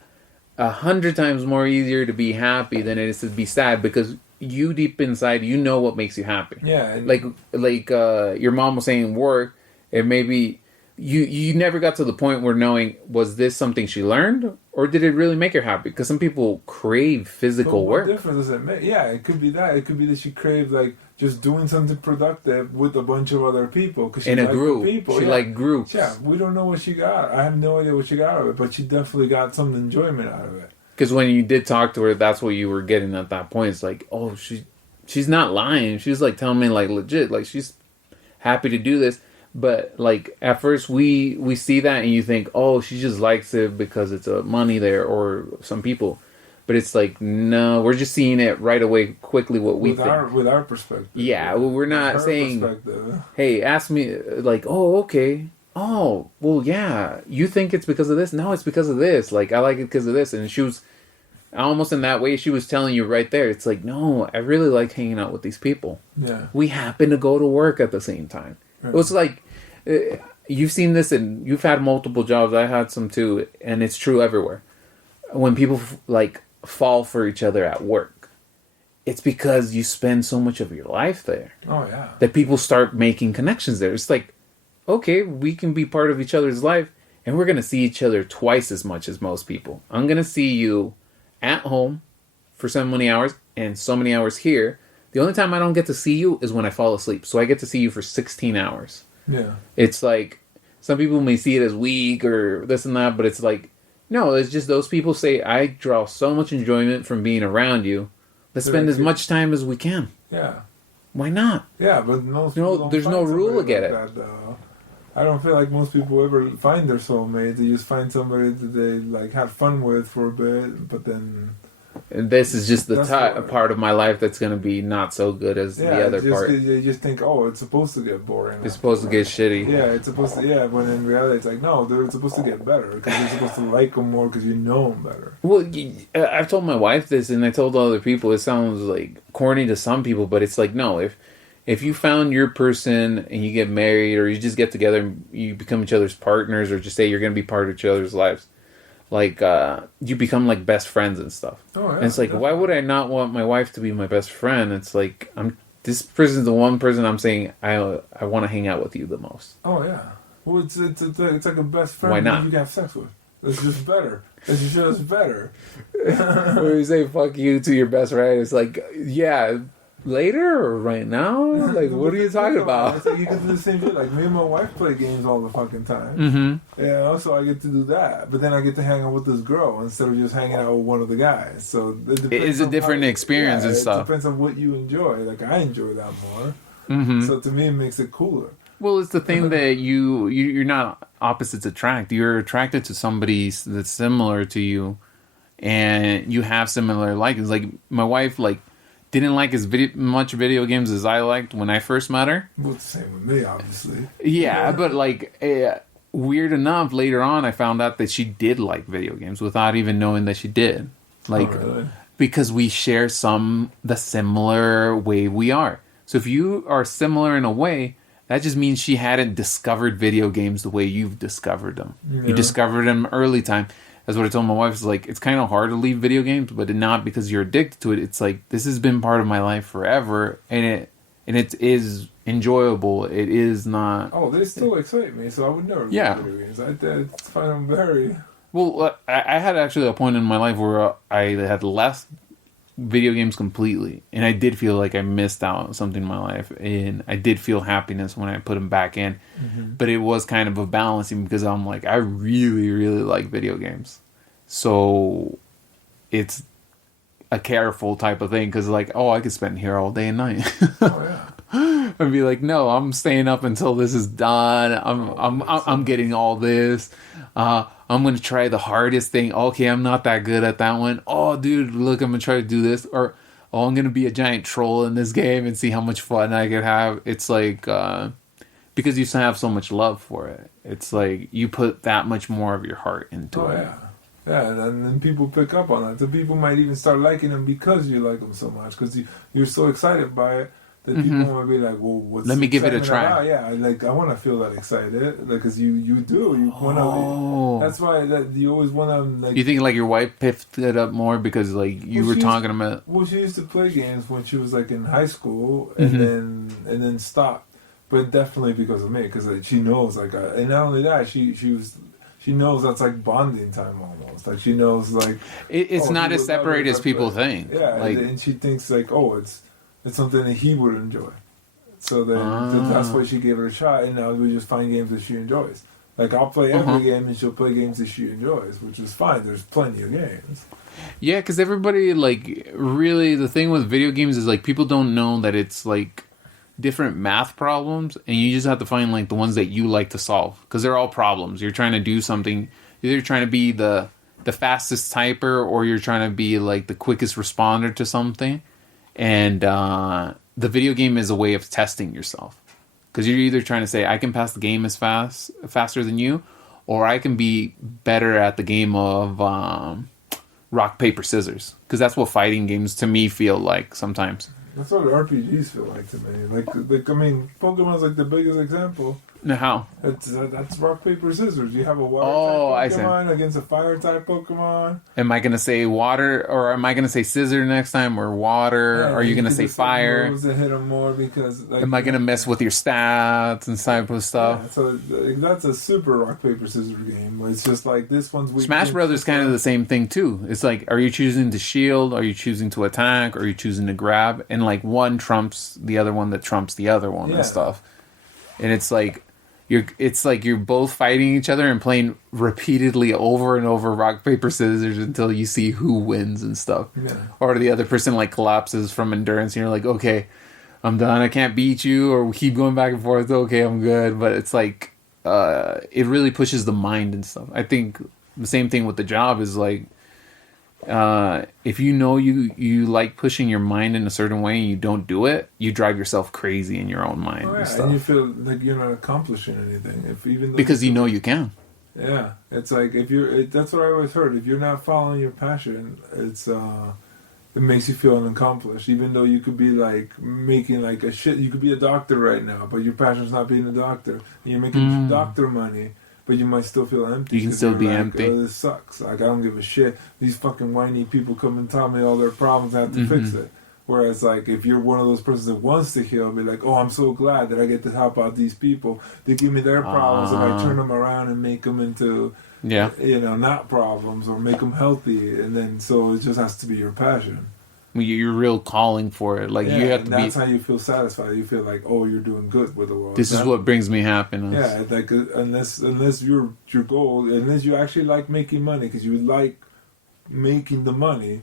100 times more easier to be happy than it is to be sad because you deep inside you know what makes you happy. Yeah. Like your mom was saying, work. It maybe you never got to the point where knowing was this something she learned or did it really make her happy? Because some people crave physical work. What difference does it make? Yeah, it could be that. It could be that she craved like just doing something productive with a bunch of other people because she In a liked group. the people. She liked groups. Yeah, we don't know what she got. I have no idea what she got out of it, but she definitely got some enjoyment out of it. Because when you did talk to her, that's what you were getting at that point. It's like, oh, she's not lying. She's like telling me like legit, like she's happy to do this. But like at first we see that and you think, oh, she just likes it because it's money there or some people. But it's like, no, we're just seeing it right away, quickly what we think. With our perspective. Yeah, well, we're not saying, hey, ask me, like, oh, okay. Oh, well, yeah, you think it's because of this? No, it's because of this. Like, I like it because of this. And she was, almost in that way, she was telling you right there. It's like, no, I really like hanging out with these people. Yeah. We happen to go to work at the same time. Right. It was like, you've seen this and you've had multiple jobs. I had some too. And it's true everywhere. When people, like, fall for each other at work, it's because you spend so much of your life there. Oh, yeah. That people start making connections there. It's like, okay, we can be part of each other's life, and we're going to see each other twice as much as most people. I'm going to see you at home for so many hours, and so many hours here. The only time I don't get to see you is when I fall asleep. So I get to see you for 16 hours. Yeah. It's like, some people may see it as weak or this and that, but it's like, no, it's just those people say, I draw so much enjoyment from being around you. Let's spend as much time as we can. Yeah. Why not? Yeah, but most people don't there's no rule to get it. I don't feel like most people ever find their soulmate. They just find somebody that they like have fun with for a bit, but then. And this is just the part of my life that's going to be not so good as the other part. You just think, oh, it's supposed to get boring. It's supposed to get shitty. Yeah, it's supposed to. Yeah, when in reality, it's like no, they're supposed to get better because you're supposed to like them more because you know them better. Well, I've told my wife this, and I told other people. It sounds like corny to some people, but it's like no, if you found your person and you get married or you just get together and you become each other's partners or just say you're going to be part of each other's lives, like you become like best friends and stuff. Oh, yeah, and it's like, definitely. Why would I not want my wife to be my best friend? It's like this person's the one person I'm saying I want to hang out with you the most. Oh yeah, well it's like a best friend. Why not? You can have sex with. It's just better. It's just better. When you say fuck you to your best friend, it's like yeah. Later or right now? Like, what are you talking about? Like you can do the same thing. Like, me and my wife play games all the fucking time. Mm-hmm. Yeah, so I get to do that. But then I get to hang out with this girl instead of just hanging out with one of the guys. So it is a different experience and stuff. It depends on what you enjoy. Like, I enjoy that more. Mm-hmm. So to me, it makes it cooler. Well, it's the thing that you're not opposites attract. You're attracted to somebody that's similar to you, and you have similar likes. Like, my wife, like, didn't like as much video games as I liked when I first met her. Well, it's the same with me, obviously. Yeah, but like weird enough, later on I found out that she did like video games without even knowing that she did. Like, really? Because we share the similar way we are. So if you are similar in a way, that just means she hadn't discovered video games the way you've discovered them. Yeah. You discovered them early time. That's what I told my wife. It's like, it's kind of hard to leave video games, but not because you're addicted to it. It's like, this has been part of my life forever, and it is enjoyable. It is not... Oh, they still excite me, so I would never leave video games. I find them very... Well, I had actually a point in my life where I had left video games completely, and I did feel like I missed out on something in my life, and I did feel happiness when I put them back in. Mm-hmm. But it was kind of a balancing because I'm like, I really, really like video games. So it's a careful type of thing because like, oh, I could spend here all day and night. Oh yeah. I'd be like, no, I'm staying up until this is done. I'm getting all this. I'm gonna try the hardest thing. Okay, I'm not that good at that one. Oh, dude, look, I'm gonna try to do this. Or oh, I'm gonna be a giant troll in this game and see how much fun I could have. It's like because you have so much love for it. It's like you put that much more of your heart into it. Yeah. Yeah, and then people pick up on that. So people might even start liking them because you like them so much, because you're so excited by it that people might be like, "Well, what's Let me give it a excitement try." about? Yeah, like I want to feel that excited, because you do. You want to. That's why that you always want to like. You think like your wife picked it up more because like you were talking about? Well, she used to play games when she was like in high school, and then stopped. But definitely because of me, because she knows like, and not only that, she knows that's like bonding time almost. Like she knows like it's not as separate as people think. Yeah, like, and she thinks like, oh, it's something that he would enjoy. So then that's why she gave it a shot, and now we just find games that she enjoys. Like I'll play every game, and she'll play games that she enjoys, which is fine. There's plenty of games. Yeah, because everybody like really the thing with video games is like people don't know that it's like different math problems, and you just have to find like the ones that you like to solve because they're all problems. You're trying to do something, either trying to be the fastest typer or you're trying to be like the quickest responder to something, and the video game is a way of testing yourself because you're either trying to say I can pass the game as faster than you, or I can be better at the game of rock paper scissors, because that's what fighting games to me feel like sometimes. That's what RPGs feel like to me. Like I mean, Pokemon's like the biggest example. How? That's rock paper scissors. You have a water type Pokemon against a fire type Pokemon. Am I gonna say water, or am I gonna say scissor next time, or water? Yeah, are you gonna say fire? Moves that hit them more because. Like, am I gonna mess with your stats and type of stuff? Yeah, so that's a super rock paper scissors game. It's just like this one's weak. Smash Brothers kind of the same thing too. It's like, are you choosing to shield? Are you choosing to attack? Are you choosing to grab? And like one trumps the other one that trumps the other one and stuff. And it's like. You're both fighting each other and playing repeatedly over and over rock paper scissors until you see who wins and stuff. Yeah. Or the other person like collapses from endurance and you're like, okay, I'm done, I can't beat you, or we keep going back and forth, okay, I'm good. But it's like it really pushes the mind and stuff. I think the same thing with the job is like if you know you like pushing your mind in a certain way and you don't do it, you drive yourself crazy in your own mind. Oh, yeah. And you feel like you're not accomplishing anything because you know you can. Yeah, it's like that's what I always heard. If you're not following your passion, it makes you feel unaccomplished. Even though you could be like making like you could be a doctor right now, but your passion's not being a doctor, and you're making doctor money. But you might still feel empty. You can still be like, empty. Oh, this sucks. Like, I don't give a shit. These fucking whiny people come and tell me all their problems. I have to fix it. Whereas, like, if you're one of those persons that wants to heal, be like, oh, I'm so glad that I get to help out these people. They give me their problems, and I turn them around and make them into, not problems, or make them healthy. And then, so it just has to be your passion. You're real calling for it. Like you have to be. That's how you feel satisfied. You feel like, oh, you're doing good with the world. This is what brings me happiness. Yeah, like unless your goal, unless you actually like making money, because you like making the money.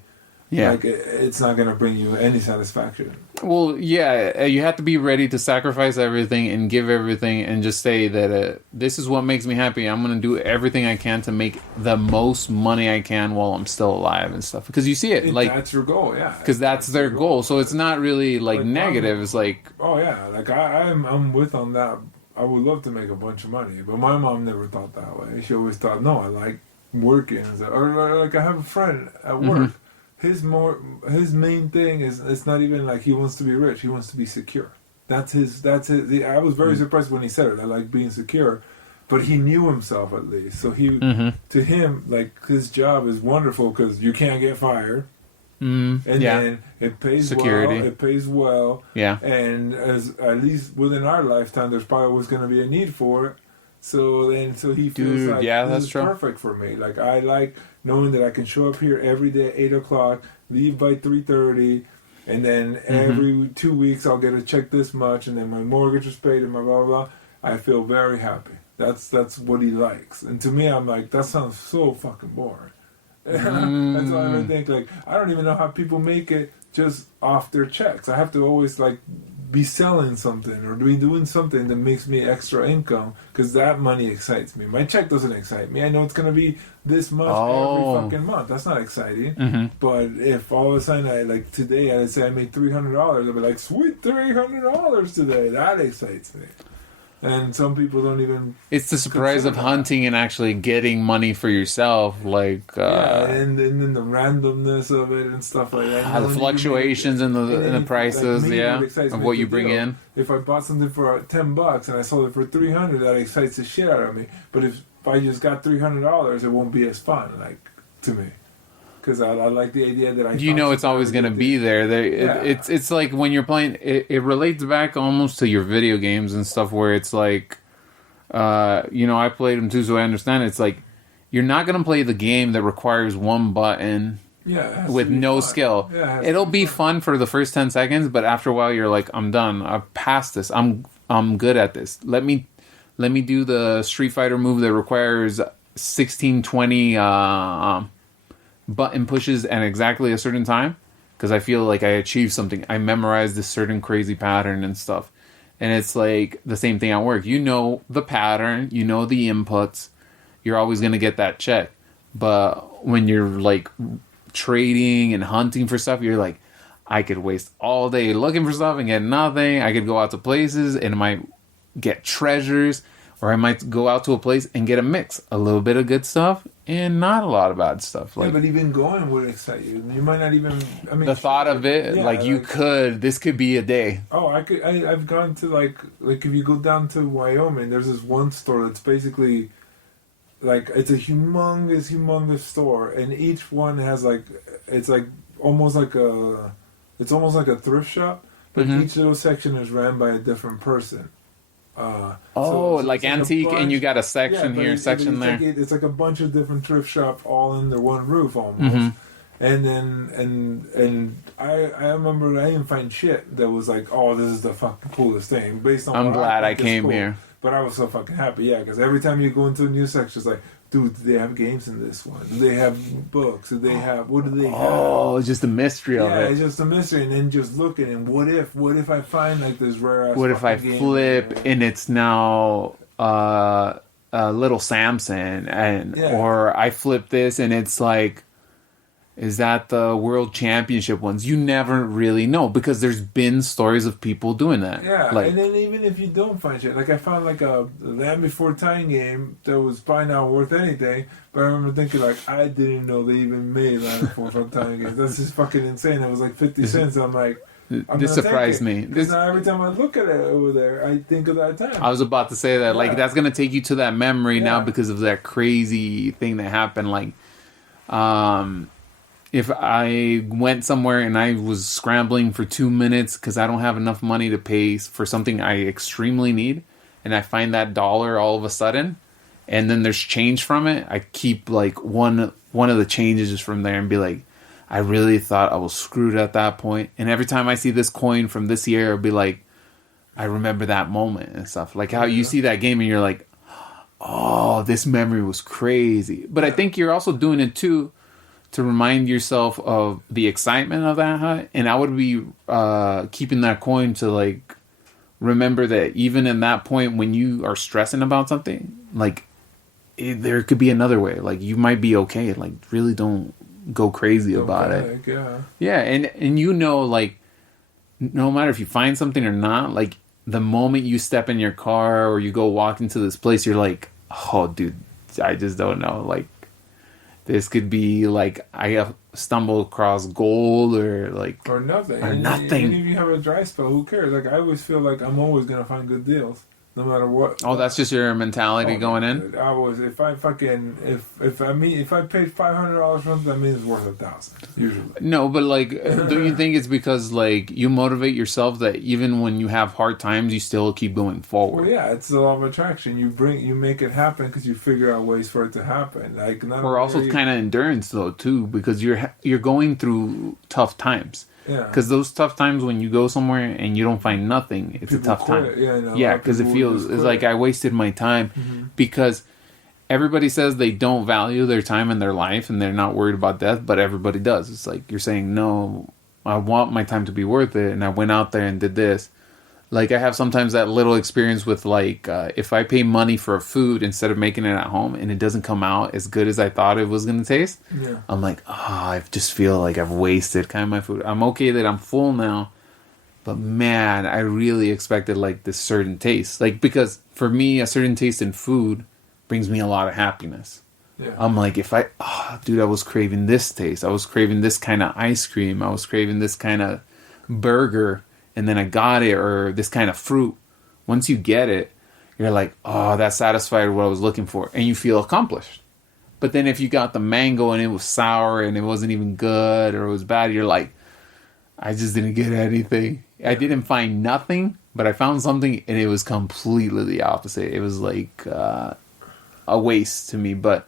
Yeah, like it's not gonna bring you any satisfaction. Well, yeah, you have to be ready to sacrifice everything and give everything, and just say that this is what makes me happy. I'm gonna do everything I can to make the most money I can while I'm still alive and stuff. Because you see it, like that's your goal, yeah. Because that's their goal, so it's not really like negative. It's like, oh yeah, like I'm with on that. I would love to make a bunch of money, but my mom never thought that way. She always thought, no, I like working, or like I have a friend at work. His main thing is, it's not even like he wants to be rich. He wants to be secure. That's his. I was very surprised when he said it. I like being secure, but he knew himself at least. So to him, like his job is wonderful because you can't get fired, and then it pays security. Well. It pays well. Yeah. And at least within our lifetime, there's probably always going to be a need for it. So he feels like this is perfect for me. Like I like knowing that I can show up here every day at 8 o'clock, leave by 3:30, and then every 2 weeks I'll get a check this much, and then my mortgage is paid and my blah blah blah. I feel very happy. That's what he likes. And to me, I'm like, that sounds so fucking boring. That's why I think, like, I don't even know how people make it just off their checks. I have to always, like, be selling something or be doing something that makes me extra income, because that money excites me. My check doesn't excite me. I know it's going to be this much every fucking month. That's not exciting. Mm-hmm. But if all of a sudden, I, like, today, I'd say I made $300, I'd be like, sweet, $300 today. That excites me. And some people don't even. It's the surprise of hunting and actually getting money for yourself, like. And then the randomness of it and stuff like that. The fluctuations in the prices, like of what you bring in. If I bought something for $10 and I sold it for $300, that excites the shit out of me. But if I just got $300, it won't be as fun, like, to me. Because I like the idea that it's always going to be there. It's like when you're playing, it relates back almost to your video games and stuff, where it's like, I played them too, so I understand. It's like, you're not going to play the game that requires one button with no skill. Yeah, it'll be fun for the first 10 seconds, but after a while you're like, I'm done. I've passed this. I'm good at this. Let me do the Street Fighter move that requires 1620 button pushes at exactly a certain time, because I feel like I achieved something. I memorized this certain crazy pattern and stuff. And it's like the same thing at work. You know the pattern, you know the inputs, you're always going to get that check. But when you're like trading and hunting for stuff, you're like, I could waste all day looking for stuff and get nothing. I could go out to places and I might get treasures, or I might go out to a place and get a mix, a little bit of good stuff and not a lot of bad stuff. Like, but even going would excite you. You might not even. I mean, the thought of it, this could be a day. Oh, I've gone to like if you go down to Wyoming, there's this one store that's basically like, it's a humongous store, and each one has it's almost like a thrift shop, but each little section is ran by a different person. Like antique, and you got a section here, section there. It's like a bunch of different thrift shops all under one roof almost. And then I remember I didn't find shit that was like, oh, this is the fucking coolest thing. Based on I'm glad I came here. But I was so fucking happy, because every time you go into a new section, it's like, dude, do they have games in this one? Do they have books? What do they have? Oh, it's just the mystery of it. Yeah, it's just a mystery. And then just looking, and what if I find like this rare ass What if I flip and it's now Little Samson, or I flip this and it's like, is that the world championship ones? You never really know, because there's been stories of people doing that. Yeah, and then even if you don't find shit, like I found like a Land Before Time game that was probably not worth anything, but I remember thinking like, I didn't know they even made Land Before Time games. That's just fucking insane. It was like 50 cents. I'm like, this surprised me. Now every time I look at it over there, I think of that time. I was about to say that, like, that's gonna take you to that memory now because of that crazy thing that happened. Like, if I went somewhere and I was scrambling for 2 minutes because I don't have enough money to pay for something I extremely need, and I find that dollar all of a sudden, and then there's change from it, I keep like one of the changes from there and be like, I really thought I was screwed at that point. And every time I see this coin from this year, I'll be like, I remember that moment and stuff. Like how you see that game and you're like, oh, this memory was crazy. But I think you're also doing it too, to remind yourself of the excitement of that hunt. And I would be keeping that coin to like remember that even in that point when you are stressing about something, like there could be another way. Like you might be okay. Like really don't go crazy about it. Yeah, and like no matter if you find something or not, like the moment you step in your car or you go walk into this place, you're like, oh dude, I just don't know. Like this could be like I have stumbled across gold or nothing. And if you have a dry spell, who cares? Like I always feel like I'm always gonna find good deals, no matter what. Oh, that's just your mentality going in. I was if I paid $500 for something, that means it's worth $1,000 usually. No, but like, do you think it's because like you motivate yourself that even when you have hard times, you still keep going forward? Well, yeah, it's the law of attraction. You make it happen because you figure out ways for it to happen. Like, or also kind of endurance though too, because you're going through tough times. Yeah. Because those tough times when you go somewhere and you don't find nothing, it's a tough time. Yeah, because it feels it's like I wasted my time. Mm-hmm. Because everybody says they don't value their time in their life and they're not worried about death, but everybody does. It's like you're saying, no, I want my time to be worth it, and I went out there and did this. Like, I have sometimes that little experience with, like, if I pay money for a food instead of making it at home and it doesn't come out as good as I thought it was going to taste, I'm like, I just feel like I've wasted kind of my food. I'm okay that I'm full now, but man, I really expected, like, this certain taste. Like, because for me, a certain taste in food brings me a lot of happiness. Yeah. I'm like, dude, I was craving this taste. I was craving this kind of ice cream. I was craving this kind of burger. And then I got it, or this kind of fruit. Once you get it, you're like, that satisfied what I was looking for. And you feel accomplished. But then if you got the mango and it was sour and it wasn't even good or it was bad, you're like, I just didn't get anything. I didn't find nothing, but I found something and it was completely the opposite. It was like a waste to me. But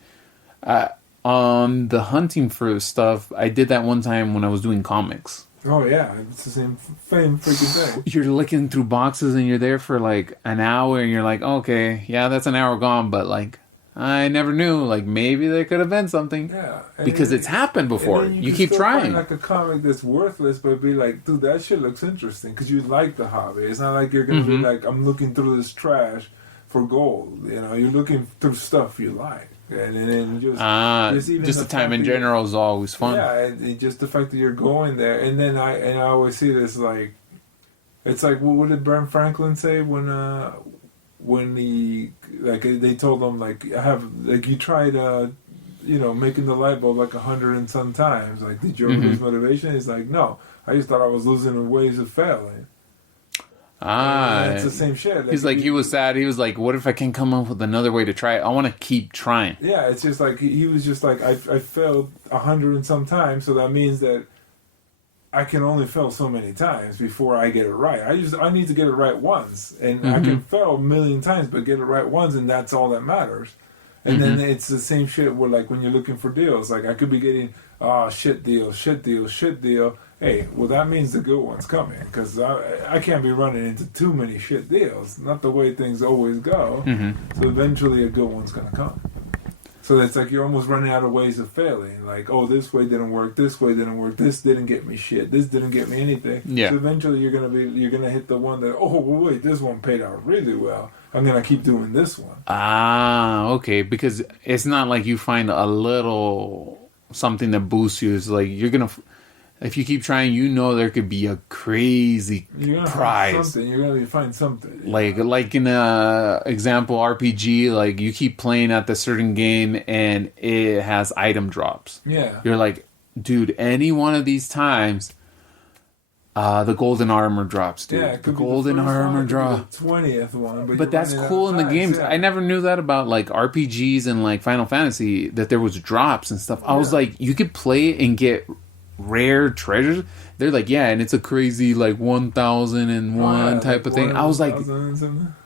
on the hunting for stuff, I did that one time when I was doing comics. Oh yeah, it's the same freaking thing. You're looking through boxes and you're there for like an hour and you're like, okay, yeah, that's an hour gone, but like, I never knew, like maybe there could have been something. Yeah. Because it's happened before. You keep trying. Find like a comic that's worthless, but be like, dude, that shit looks interesting because you like the hobby. It's not like you're gonna be like, I'm looking through this trash for gold. You know, you're looking through stuff you like. And then just the time in general is always fun. Yeah, and just the fact that you're going there, and then I always see this like, it's like, what did Ben Franklin say when he, like, they told him like, you tried making the light bulb like 100 and some times, like, did you ever lose motivation? He's like, no, I just thought I was losing in ways of failing. It's the same shit. Like, he was sad. He was like, what if I can come up with another way to try it? I want to keep trying. Yeah, it's just like, he was just like, I failed 100 and some times, so that means that I can only fail so many times before I get it right. I need to get it right once, and I can fail a million times, but get it right once, and that's all that matters. And then it's the same shit with, like, when you're looking for deals. Like, I could be getting, shit deal. Hey, well, that means the good one's coming, because I can't be running into too many shit deals. Not the way things always go. So eventually a good one's going to come. So it's like you're almost running out of ways of failing. Like, this way didn't work, this way didn't work, this didn't get me shit, this didn't get me anything. Yeah. So eventually you're gonna hit the one that, wait, this one paid out really well. I'm gonna keep doing this one. Okay, because it's not like you find a little something that boosts you. It's like you're gonna, if you keep trying, there could be a crazy prize. You're gonna find something. Like in a example RPG, like you keep playing at the certain game and it has item drops. Yeah. You're like, dude, any one of these times, the golden armor drops, dude. Yeah, the golden armor drop. 20th one, but that's cool in the games. Yeah. I never knew that about like RPGs and like Final Fantasy, that there was drops and stuff. I was like, you could play it and get rare treasures. They're like, yeah, and it's a crazy like 1001 type of thing. I was like,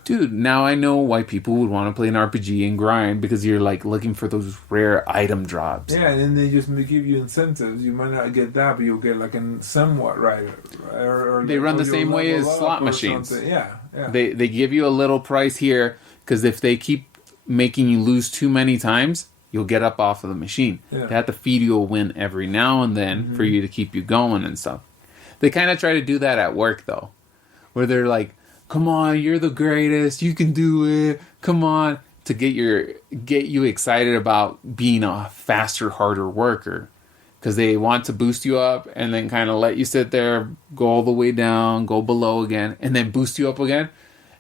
dude, now I know why people would want to play an RPG and grind, because you're like looking for those rare item drops. Yeah, and then they just give you incentives. You might not get that, but you'll get like a somewhat right. Or they run the same way as slot machines. Yeah. They give you a little price here, because if they keep making you lose too many times, you'll get up off of the machine. Yeah. They have to feed you a win every now and then for you to keep you going and stuff. They kind of try to do that at work, though, where they're like, come on, you're the greatest, you can do it, come on, to get you excited about being a faster, harder worker, because they want to boost you up and then kind of let you sit there, go all the way down, go below again, and then boost you up again.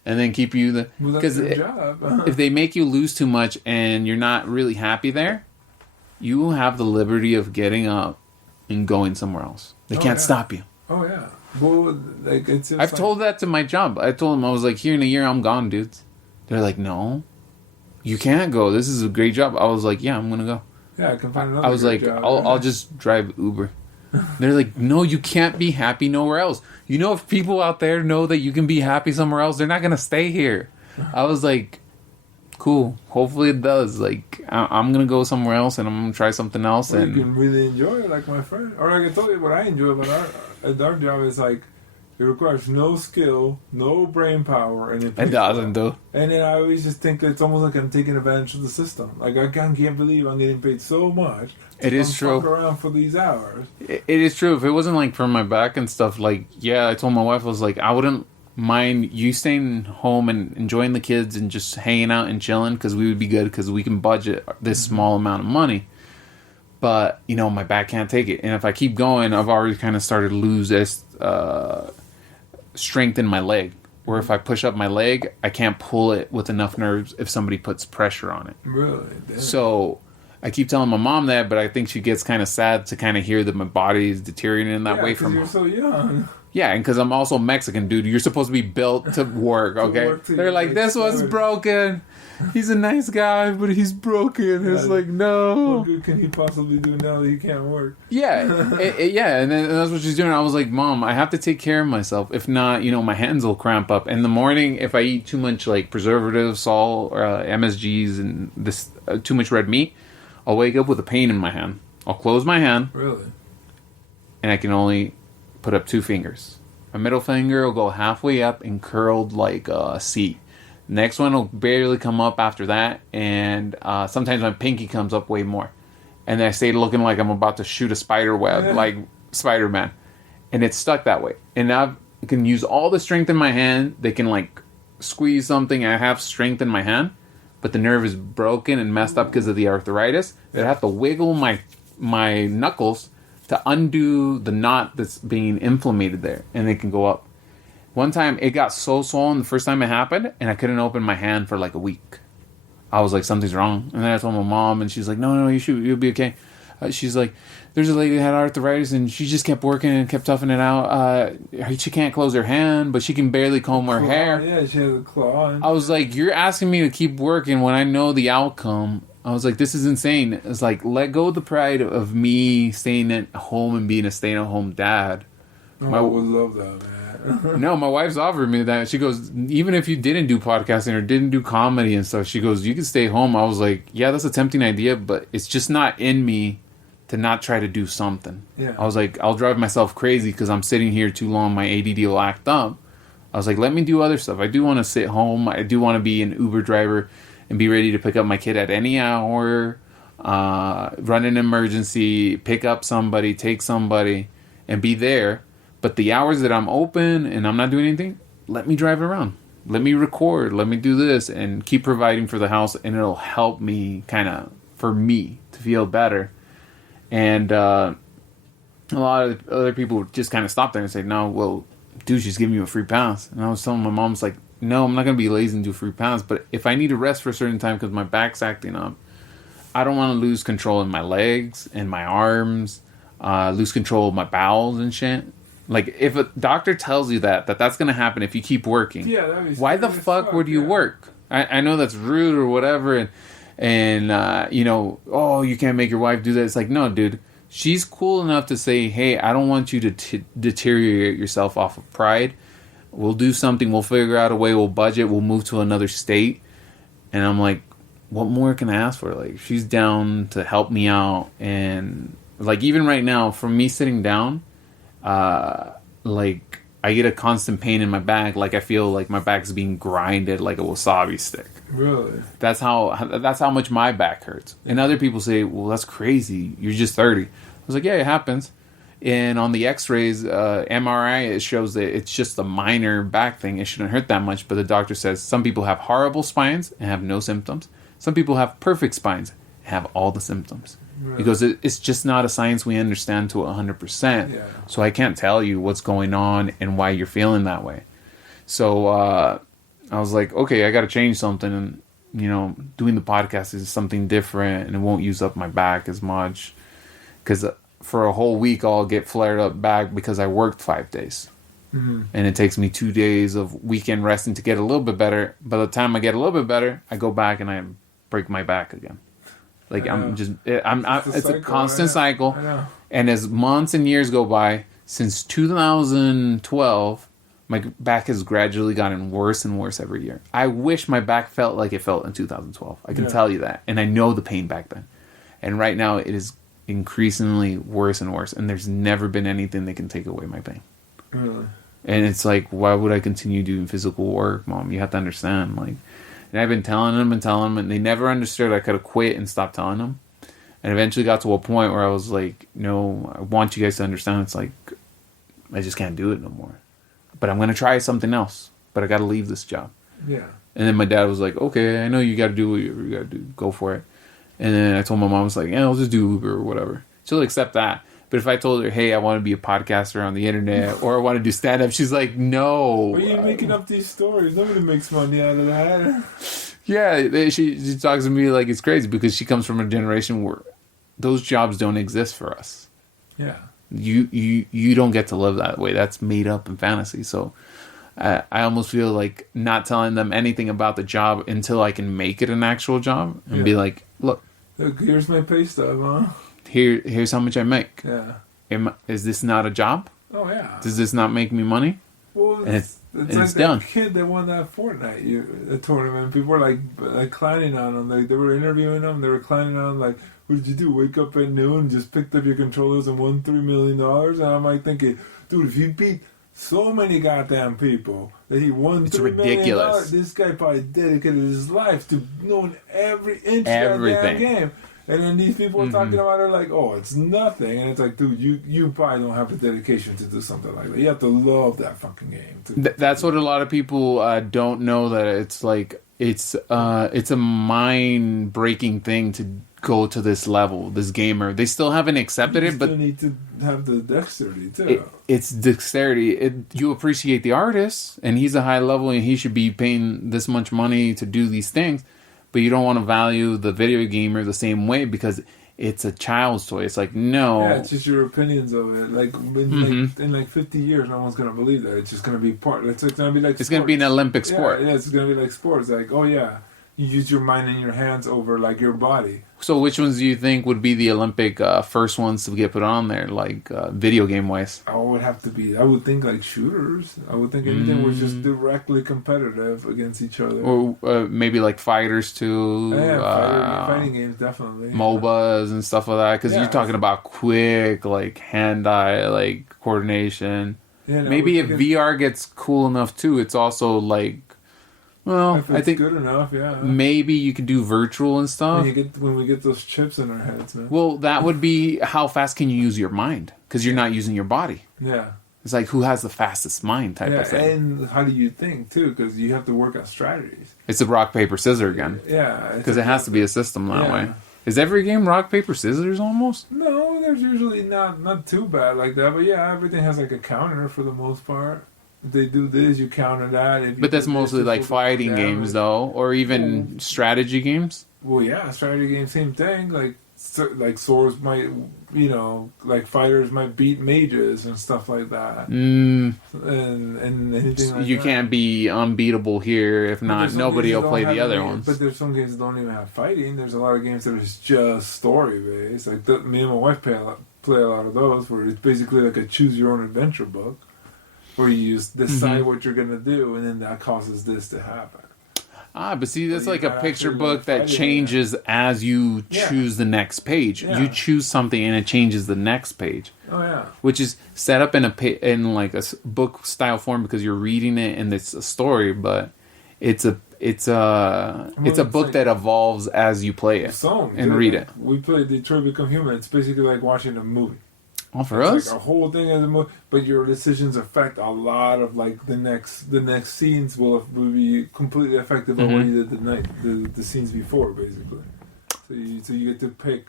And then keep you because if they make you lose too much and you're not really happy there, you have the liberty of getting up and going somewhere else. They can't stop you. Oh yeah. Well, like it's. I've told that to my job. I told them, I was like, here in a year I'm gone, dudes. They're like, no, you can't go. This is a great job. I was like, yeah, I'm gonna go. Yeah, I can find another. I was like, job. I'll just drive Uber. They're like, no, you can't be happy nowhere else. You know, if people out there know that you can be happy somewhere else, they're not going to stay here. I was like, cool. Hopefully it does. Like, I'm going to go somewhere else and I'm going to try something else. Well, and you can really enjoy it, like my friend. Or like I told you, what I enjoy about our job is like, It requires no skill, no brain power, and It doesn't, though. And then I always just think that it's almost like I'm taking advantage of the system. Like, I can't believe I'm getting paid so much to It is true. fuck around for these hours. It is true. If it wasn't like for my back and stuff, like, yeah, I told my wife, I was like, I wouldn't mind you staying home and enjoying the kids and just hanging out and chilling, because we would be good, because we can budget this small amount of money. But, you know, my back can't take it. And if I keep going, I've already kind of started to lose strength in my leg. Where if I push up my leg, I can't pull it with enough nerves if somebody puts pressure on it. Really? Damn. So I keep telling my mom that, but I think she gets kind of sad to kind of hear that my body is deteriorating in that way from... you're so young. Yeah, and because I'm also Mexican, dude. You're supposed to be built to work, okay? They're like, this one's broken. He's a nice guy, but he's broken. It's like, no. What good can he possibly do now that he can't work? Yeah, yeah, and that's what she's doing. I was like, Mom, I have to take care of myself. If not, you know, my hands will cramp up. In the morning, if I eat too much, like, preservatives, salt, or MSGs, and this too much red meat, I'll wake up with a pain in my hand. I'll close my hand. Really? And I can only put up 2 fingers. My middle finger will go halfway up and curled like a C. Next one will barely come up after that, and sometimes my pinky comes up way more. And then I stay looking like I'm about to shoot a spider web, like Spider-Man. And it's stuck that way. And now I can use all the strength in my hand. They can, like, squeeze something. I have strength in my hand, but the nerve is broken and messed up because of the arthritis. I have to wiggle my knuckles to undo the knot that's being inflamed there, and it can go up. One time, it got so swollen the first time it happened, and I couldn't open my hand for like a week. I was like, something's wrong. And then I told my mom, and she's like, no, you'll be okay. She's like, there's a lady that had arthritis, and she just kept working and kept toughing it out. She can't close her hand, but she can barely comb her hair. Yeah, she has a claw. I was like, you're asking me to keep working when I know the outcome. I was like, this is insane. It's like, let go of the pride of me staying at home and being a stay-at-home dad. I would love that, man. No, my wife's offered me that. She goes, even if you didn't do podcasting or didn't do comedy and stuff, she goes, you can stay home. I was like, yeah, that's a tempting idea, but it's just not in me to not try to do something. Yeah. I was like, I'll drive myself crazy because I'm sitting here too long. My ADD will act up. I was like, let me do other stuff. I do want to sit home. I do want to be an Uber driver and be ready to pick up my kid at any hour, run an emergency, pick up somebody, take somebody, and be there. But the hours that I'm open and I'm not doing anything, let me drive around. Let me record. Let me do this and keep providing for the house, and it'll help me for me to feel better. And a lot of other people just kind of stop there and say, no, well, dude, she's giving you a free pass. And I was telling my mom, it's like, no, I'm not going to be lazy and do a free pass. But if I need to rest for a certain time because my back's acting up, I don't want to lose control in my legs and my arms, lose control of my bowels and shit. Like, if a doctor tells you that's going to happen if you keep working, why the fuck would you work? I know that's rude or whatever, and you know, oh, you can't make your wife do that. It's like, no, dude, she's cool enough to say, hey, I don't want you to deteriorate yourself off of pride. We'll do something. We'll figure out a way. We'll budget. We'll move to another state. And I'm like, what more can I ask for? Like, she's down to help me out. And like, even right now, from me sitting down, like, I get a constant pain in my back. Like, I feel like my back's being grinded like a wasabi stick. Really? That's how much my back hurts. And other people say, well, that's crazy. You're just 30. I was like, yeah, it happens. And on the x-rays, MRI, it shows that it's just a minor back thing. It shouldn't hurt that much. But the doctor says some people have horrible spines and have no symptoms. Some people have perfect spines and have all the symptoms. Right. Because it's just not a science we understand to 100%. Yeah. So I can't tell you what's going on and why you're feeling that way. So I was like, okay, I got to change something. And, you know, doing the podcast is something different and it won't use up my back as much. Because for a whole week, I'll get flared up back because I worked 5 days. Mm-hmm. And it takes me 2 days of weekend resting to get a little bit better. By the time I get a little bit better, I go back and I break my back again. Like, it's a constant cycle. And as months and years go by, since 2012, my back has gradually gotten worse and worse every year. I wish my back felt like it felt in 2012. I can tell you that. And I know the pain back then. And right now, it is increasingly worse and worse. And there's never been anything that can take away my pain. Really? And it's like, why would I continue doing physical work, Mom? You have to understand. Like, and I've been telling them, and they never understood. I could have quit and stopped telling them. And eventually got to a point where I was like, no, I want you guys to understand. It's like, I just can't do it no more. But I'm going to try something else. But I got to leave this job. Yeah. And then my dad was like, okay, I know you got to do what you got to do. Go for it. And then I told my mom, I was like, yeah, I'll just do Uber or whatever. She'll accept that. But if I told her, hey, I want to be a podcaster on the internet or I want to do stand-up, she's like, no. Why are you making up these stories? Nobody makes money out of that. Yeah, she talks to me like it's crazy because she comes from a generation where those jobs don't exist for us. Yeah. You don't get to live that way. That's made up in fantasy. So I almost feel like not telling them anything about the job until I can make it an actual job and be like, look, here's my pay stub, huh? Here's how much I make. Yeah. Is this not a job? Oh yeah. Does this not make me money? Well, and it's like done. That kid that won that Fortnite tournament. People were like clowning on him. They were interviewing him. They were clowning on him. Like, what did you do? Wake up at noon and just picked up your controllers and won $3 million? And I'm like thinking, dude, if he beat so many goddamn people that he won $3 million, this guy probably dedicated his life to knowing every inch of that damn game. And then these people are talking about it like, oh, it's nothing. And it's like, dude, you probably don't have the dedication to do something like that. You have to love that fucking game. That's what a lot of people don't know, that it's like, it's a mind-breaking thing to go to this level, this gamer. They still haven't accepted it, but you need to have the dexterity, too. It's dexterity. You appreciate the artist, and he's a high level, and he should be paying this much money to do these things. But you don't want to value the video gamer the same way because it's a child's toy. It's like, no. Yeah, it's just your opinions of it. Like, in 50 years, no one's going to believe that. It's just going to be part. It's going to be like it's going to be an Olympic sport. Yeah, it's going to be like sports. Like, oh, yeah, you use your mind and your hands over, like, your body. So which ones do you think would be the Olympic first ones to get put on there, like video game-wise? I would think, like, shooters. I would think anything was just directly competitive against each other. Or maybe, like, fighters, too. Yeah, fighting games, definitely. MOBAs and stuff like that. Because you're talking about quick, like, hand-eye, like, coordination. Yeah, no, maybe if VR gets cool enough, too, it's also, like, well, I think good enough, yeah. Maybe you could do virtual and stuff. When we get those chips in our heads, man. Well, that would be how fast can you use your mind? Because you're not using your body. Yeah. It's like who has the fastest mind type of thing. And how do you think, too? Because you have to work out strategies. It's a rock, paper, scissors again. Yeah. Because it has to be a system that way. Is every game rock, paper, scissors almost? No, there's usually not too bad like that. But yeah, everything has like a counter for the most part. If they do this, you counter that. But that's mostly like fighting games, though, or even strategy games. Well, yeah, strategy games, same thing. Like swords might, like fighters might beat mages and stuff like that. And anything like you that. can't be unbeatable here. If not, nobody will play the other ones. But there's some games that don't even have fighting. There's a lot of games that is just story based. Like me and my wife play a lot of those, where it's basically like a choose your own adventure book. Where you just decide what you're going to do, and then that causes this to happen. But see, that's like a picture book that changes as you choose the next page. Yeah. You choose something, and it changes the next page. Oh, yeah. Which is set up in like a book style form because you're reading it, and it's a story, but it's a book that evolves as you play it read it. We played Detroit Become Human. It's basically like watching a movie. Oh, for us? Like a whole thing as a movie, but your decisions affect a lot of like the next scenes will be completely effective on what you did the scenes before, basically. So you get to pick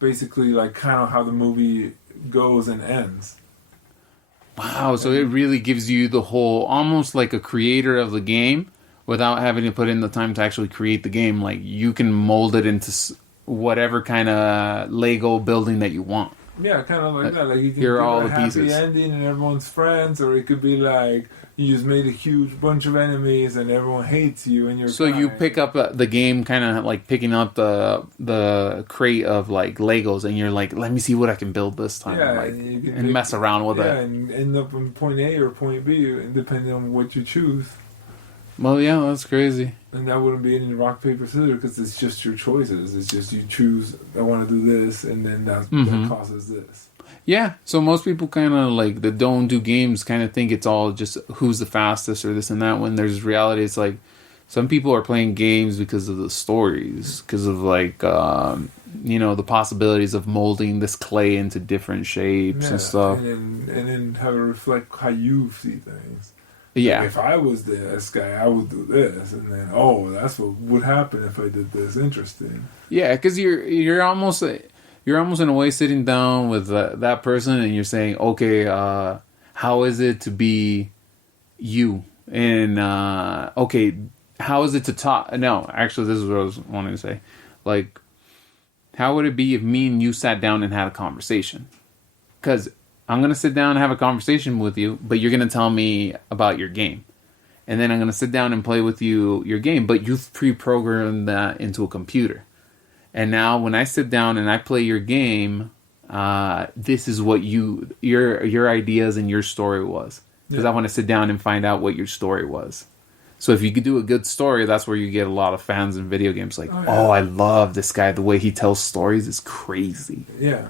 basically like kind of how the movie goes and ends. Wow! So it really gives you the whole, almost like a creator of the game, without having to put in the time to actually create the game. Like you can mold it into whatever kind of Lego building that you want. Yeah, kind of like that. Like you can Here do are all a the happy pieces. ending and everyone's friends, or it could be like you just made a huge bunch of enemies and everyone hates you and you're. So you pick up the game, kind of like picking up the crate of like Legos, and you're like, let me see what I can build this time, and mess around with it. Yeah, and end up in point A or point B, depending on what you choose. Well, yeah, that's crazy. And that wouldn't be any rock, paper, scissors because it's just your choices. It's just you choose, I want to do this, and then that causes this. Yeah, so most people kind of like that don't do games kind of think it's all just who's the fastest or this and that. When there's reality, it's like some people are playing games because of the stories, because of like the possibilities of molding this clay into different shapes and stuff. And then have it reflect how you see things. Yeah, Like if I was this guy, I would do this, and then that's what would happen if I did this. Interesting. yeah, because you're almost in a way sitting down with that person and you're saying, okay, how is it to be you? And okay, how is it to talk? No, actually, this is what I was wanting to say. Like, how would it be if me and you sat down and had a conversation? Because I'm going to sit down and have a conversation with you, but you're going to tell me about your game. And then I'm going to sit down and play with you your game, but you've pre-programmed that into a computer. And now when I sit down and I play your game, this is what your ideas and your story was. Because I want to sit down and find out what your story was. So if you could do a good story, that's where you get a lot of fans in video games. Like, oh, I love this guy. The way he tells stories is crazy. Yeah.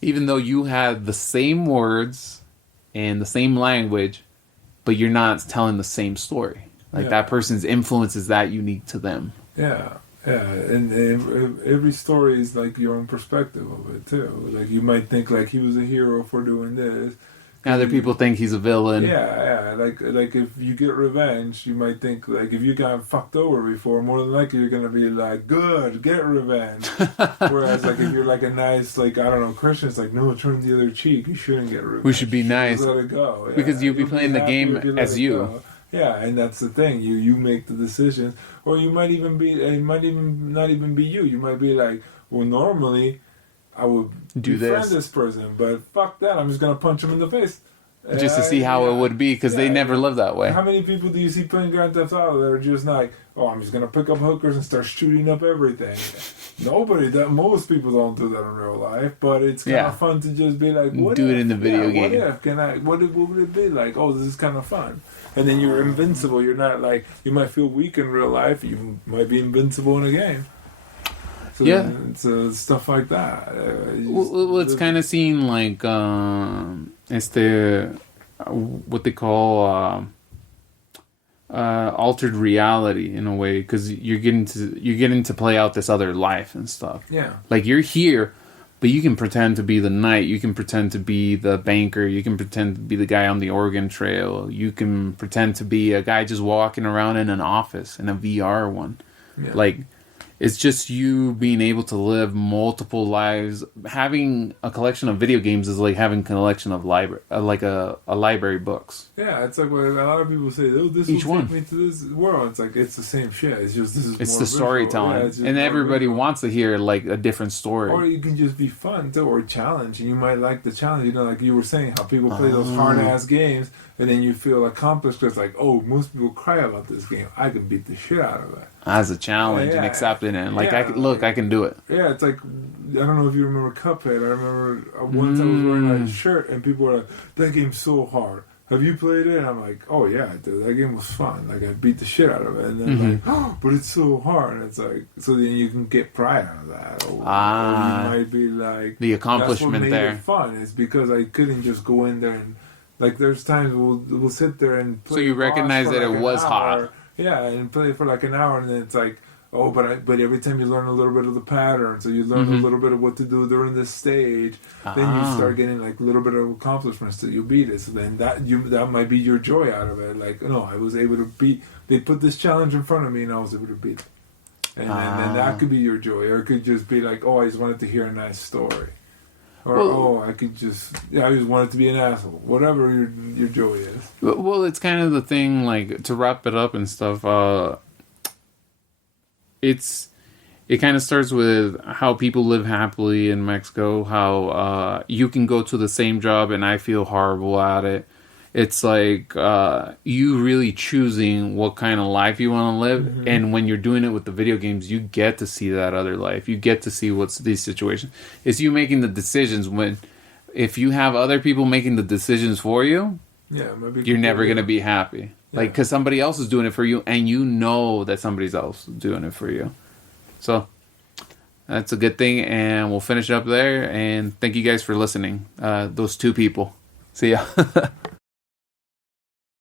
Even though you had the same words and the same language, but you're not telling the same story. Like that person's influence is that unique to them. Yeah. Yeah, and every story is like your own perspective of it too. Like you might think like he was a hero for doing this. Other people think he's a villain. Yeah. Like if you get revenge, you might think like if you got fucked over before, more than likely you're gonna be like, good, get revenge. Whereas like if you're like a nice, like I don't know, Christian, it's like no, turn the other cheek. You shouldn't get revenge. We should be nice. Just let it go. Yeah. Because you'll be playing the game as you. Go. Yeah, and that's the thing. You make the decisions, or you might even be. It might even not even be you. You might be like, well, normally I would befriend this person, but fuck that. I'm just gonna punch him in the face. Just to see how it would be, because they never live that way. How many people do you see playing Grand Theft Auto that are just like, oh, I'm just gonna pick up hookers and start shooting up everything? Most people don't do that in real life, but it's kind of fun to just be like, what do if? it in the video game. What would it be like? Oh, this is kind of fun. And then you're invincible. You're not like, you might feel weak in real life. You might be invincible in a game. So it's stuff like that. It's kind of seen like what they call altered reality in a way, because you're getting to play out this other life and stuff. Yeah, like you're here, but you can pretend to be the knight. You can pretend to be the banker. You can pretend to be the guy on the Oregon Trail. You can pretend to be a guy just walking around in an office in a VR one. Yeah. Like, it's just you being able to live multiple lives. Having a collection of video games is like having a collection of library books. Yeah, it's like what a lot of people say. Oh, this will take me to this world. It's like it's the same shit. It's just this is. It's more the storytelling, and everybody wants to hear like a different story. Or you can just be fun too, or challenge, and you might like the challenge. You know, like you were saying, how people play those hard ass games, and then you feel accomplished because like, oh, most people cry about this game. I can beat the shit out of it. As a challenge and accepting it, like I can do it. Yeah, it's like I don't know if you remember Cuphead. I remember once I was wearing that shirt, and people were like, "That game's so hard. Have you played it?" And I'm like, "Oh yeah, dude, that game was fun. Like I beat the shit out of it." And then like, "Oh, but it's so hard." And it's like, so then you can get pride out of that. Or you might be like, the accomplishment that's what made there. It fun is because I couldn't just go in there and like. There's times we'll sit there and play. So you recognize that it was hard. Yeah, and play for like an hour, and then it's like, oh, but every time you learn a little bit of the pattern, so you learn a little bit of what to do during this stage, then you start getting like a little bit of accomplishments that you beat it. So then that might be your joy out of it. Like, no, I was able to beat. They put this challenge in front of me, and I was able to beat it. And then that could be your joy, or it could just be like, oh, I just wanted to hear a nice story. Or I could just I just want it to be an asshole. Whatever your joy is. Well, it's kind of the thing. Like to wrap it up and stuff. It kind of starts with how people live happily in Mexico. How you can go to the same job and I feel horrible at it. It's like you really choosing what kind of life you want to live, and when you're doing it with the video games, you get to see that other life. You get to see what's these situations. It's you making the decisions. If you have other people making the decisions for you, you're never gonna be happy. Yeah. Like because somebody else is doing it for you, and you know that somebody else is doing it for you. So That's a good thing, and we'll finish up there. And thank you guys for listening. Those two people. See ya.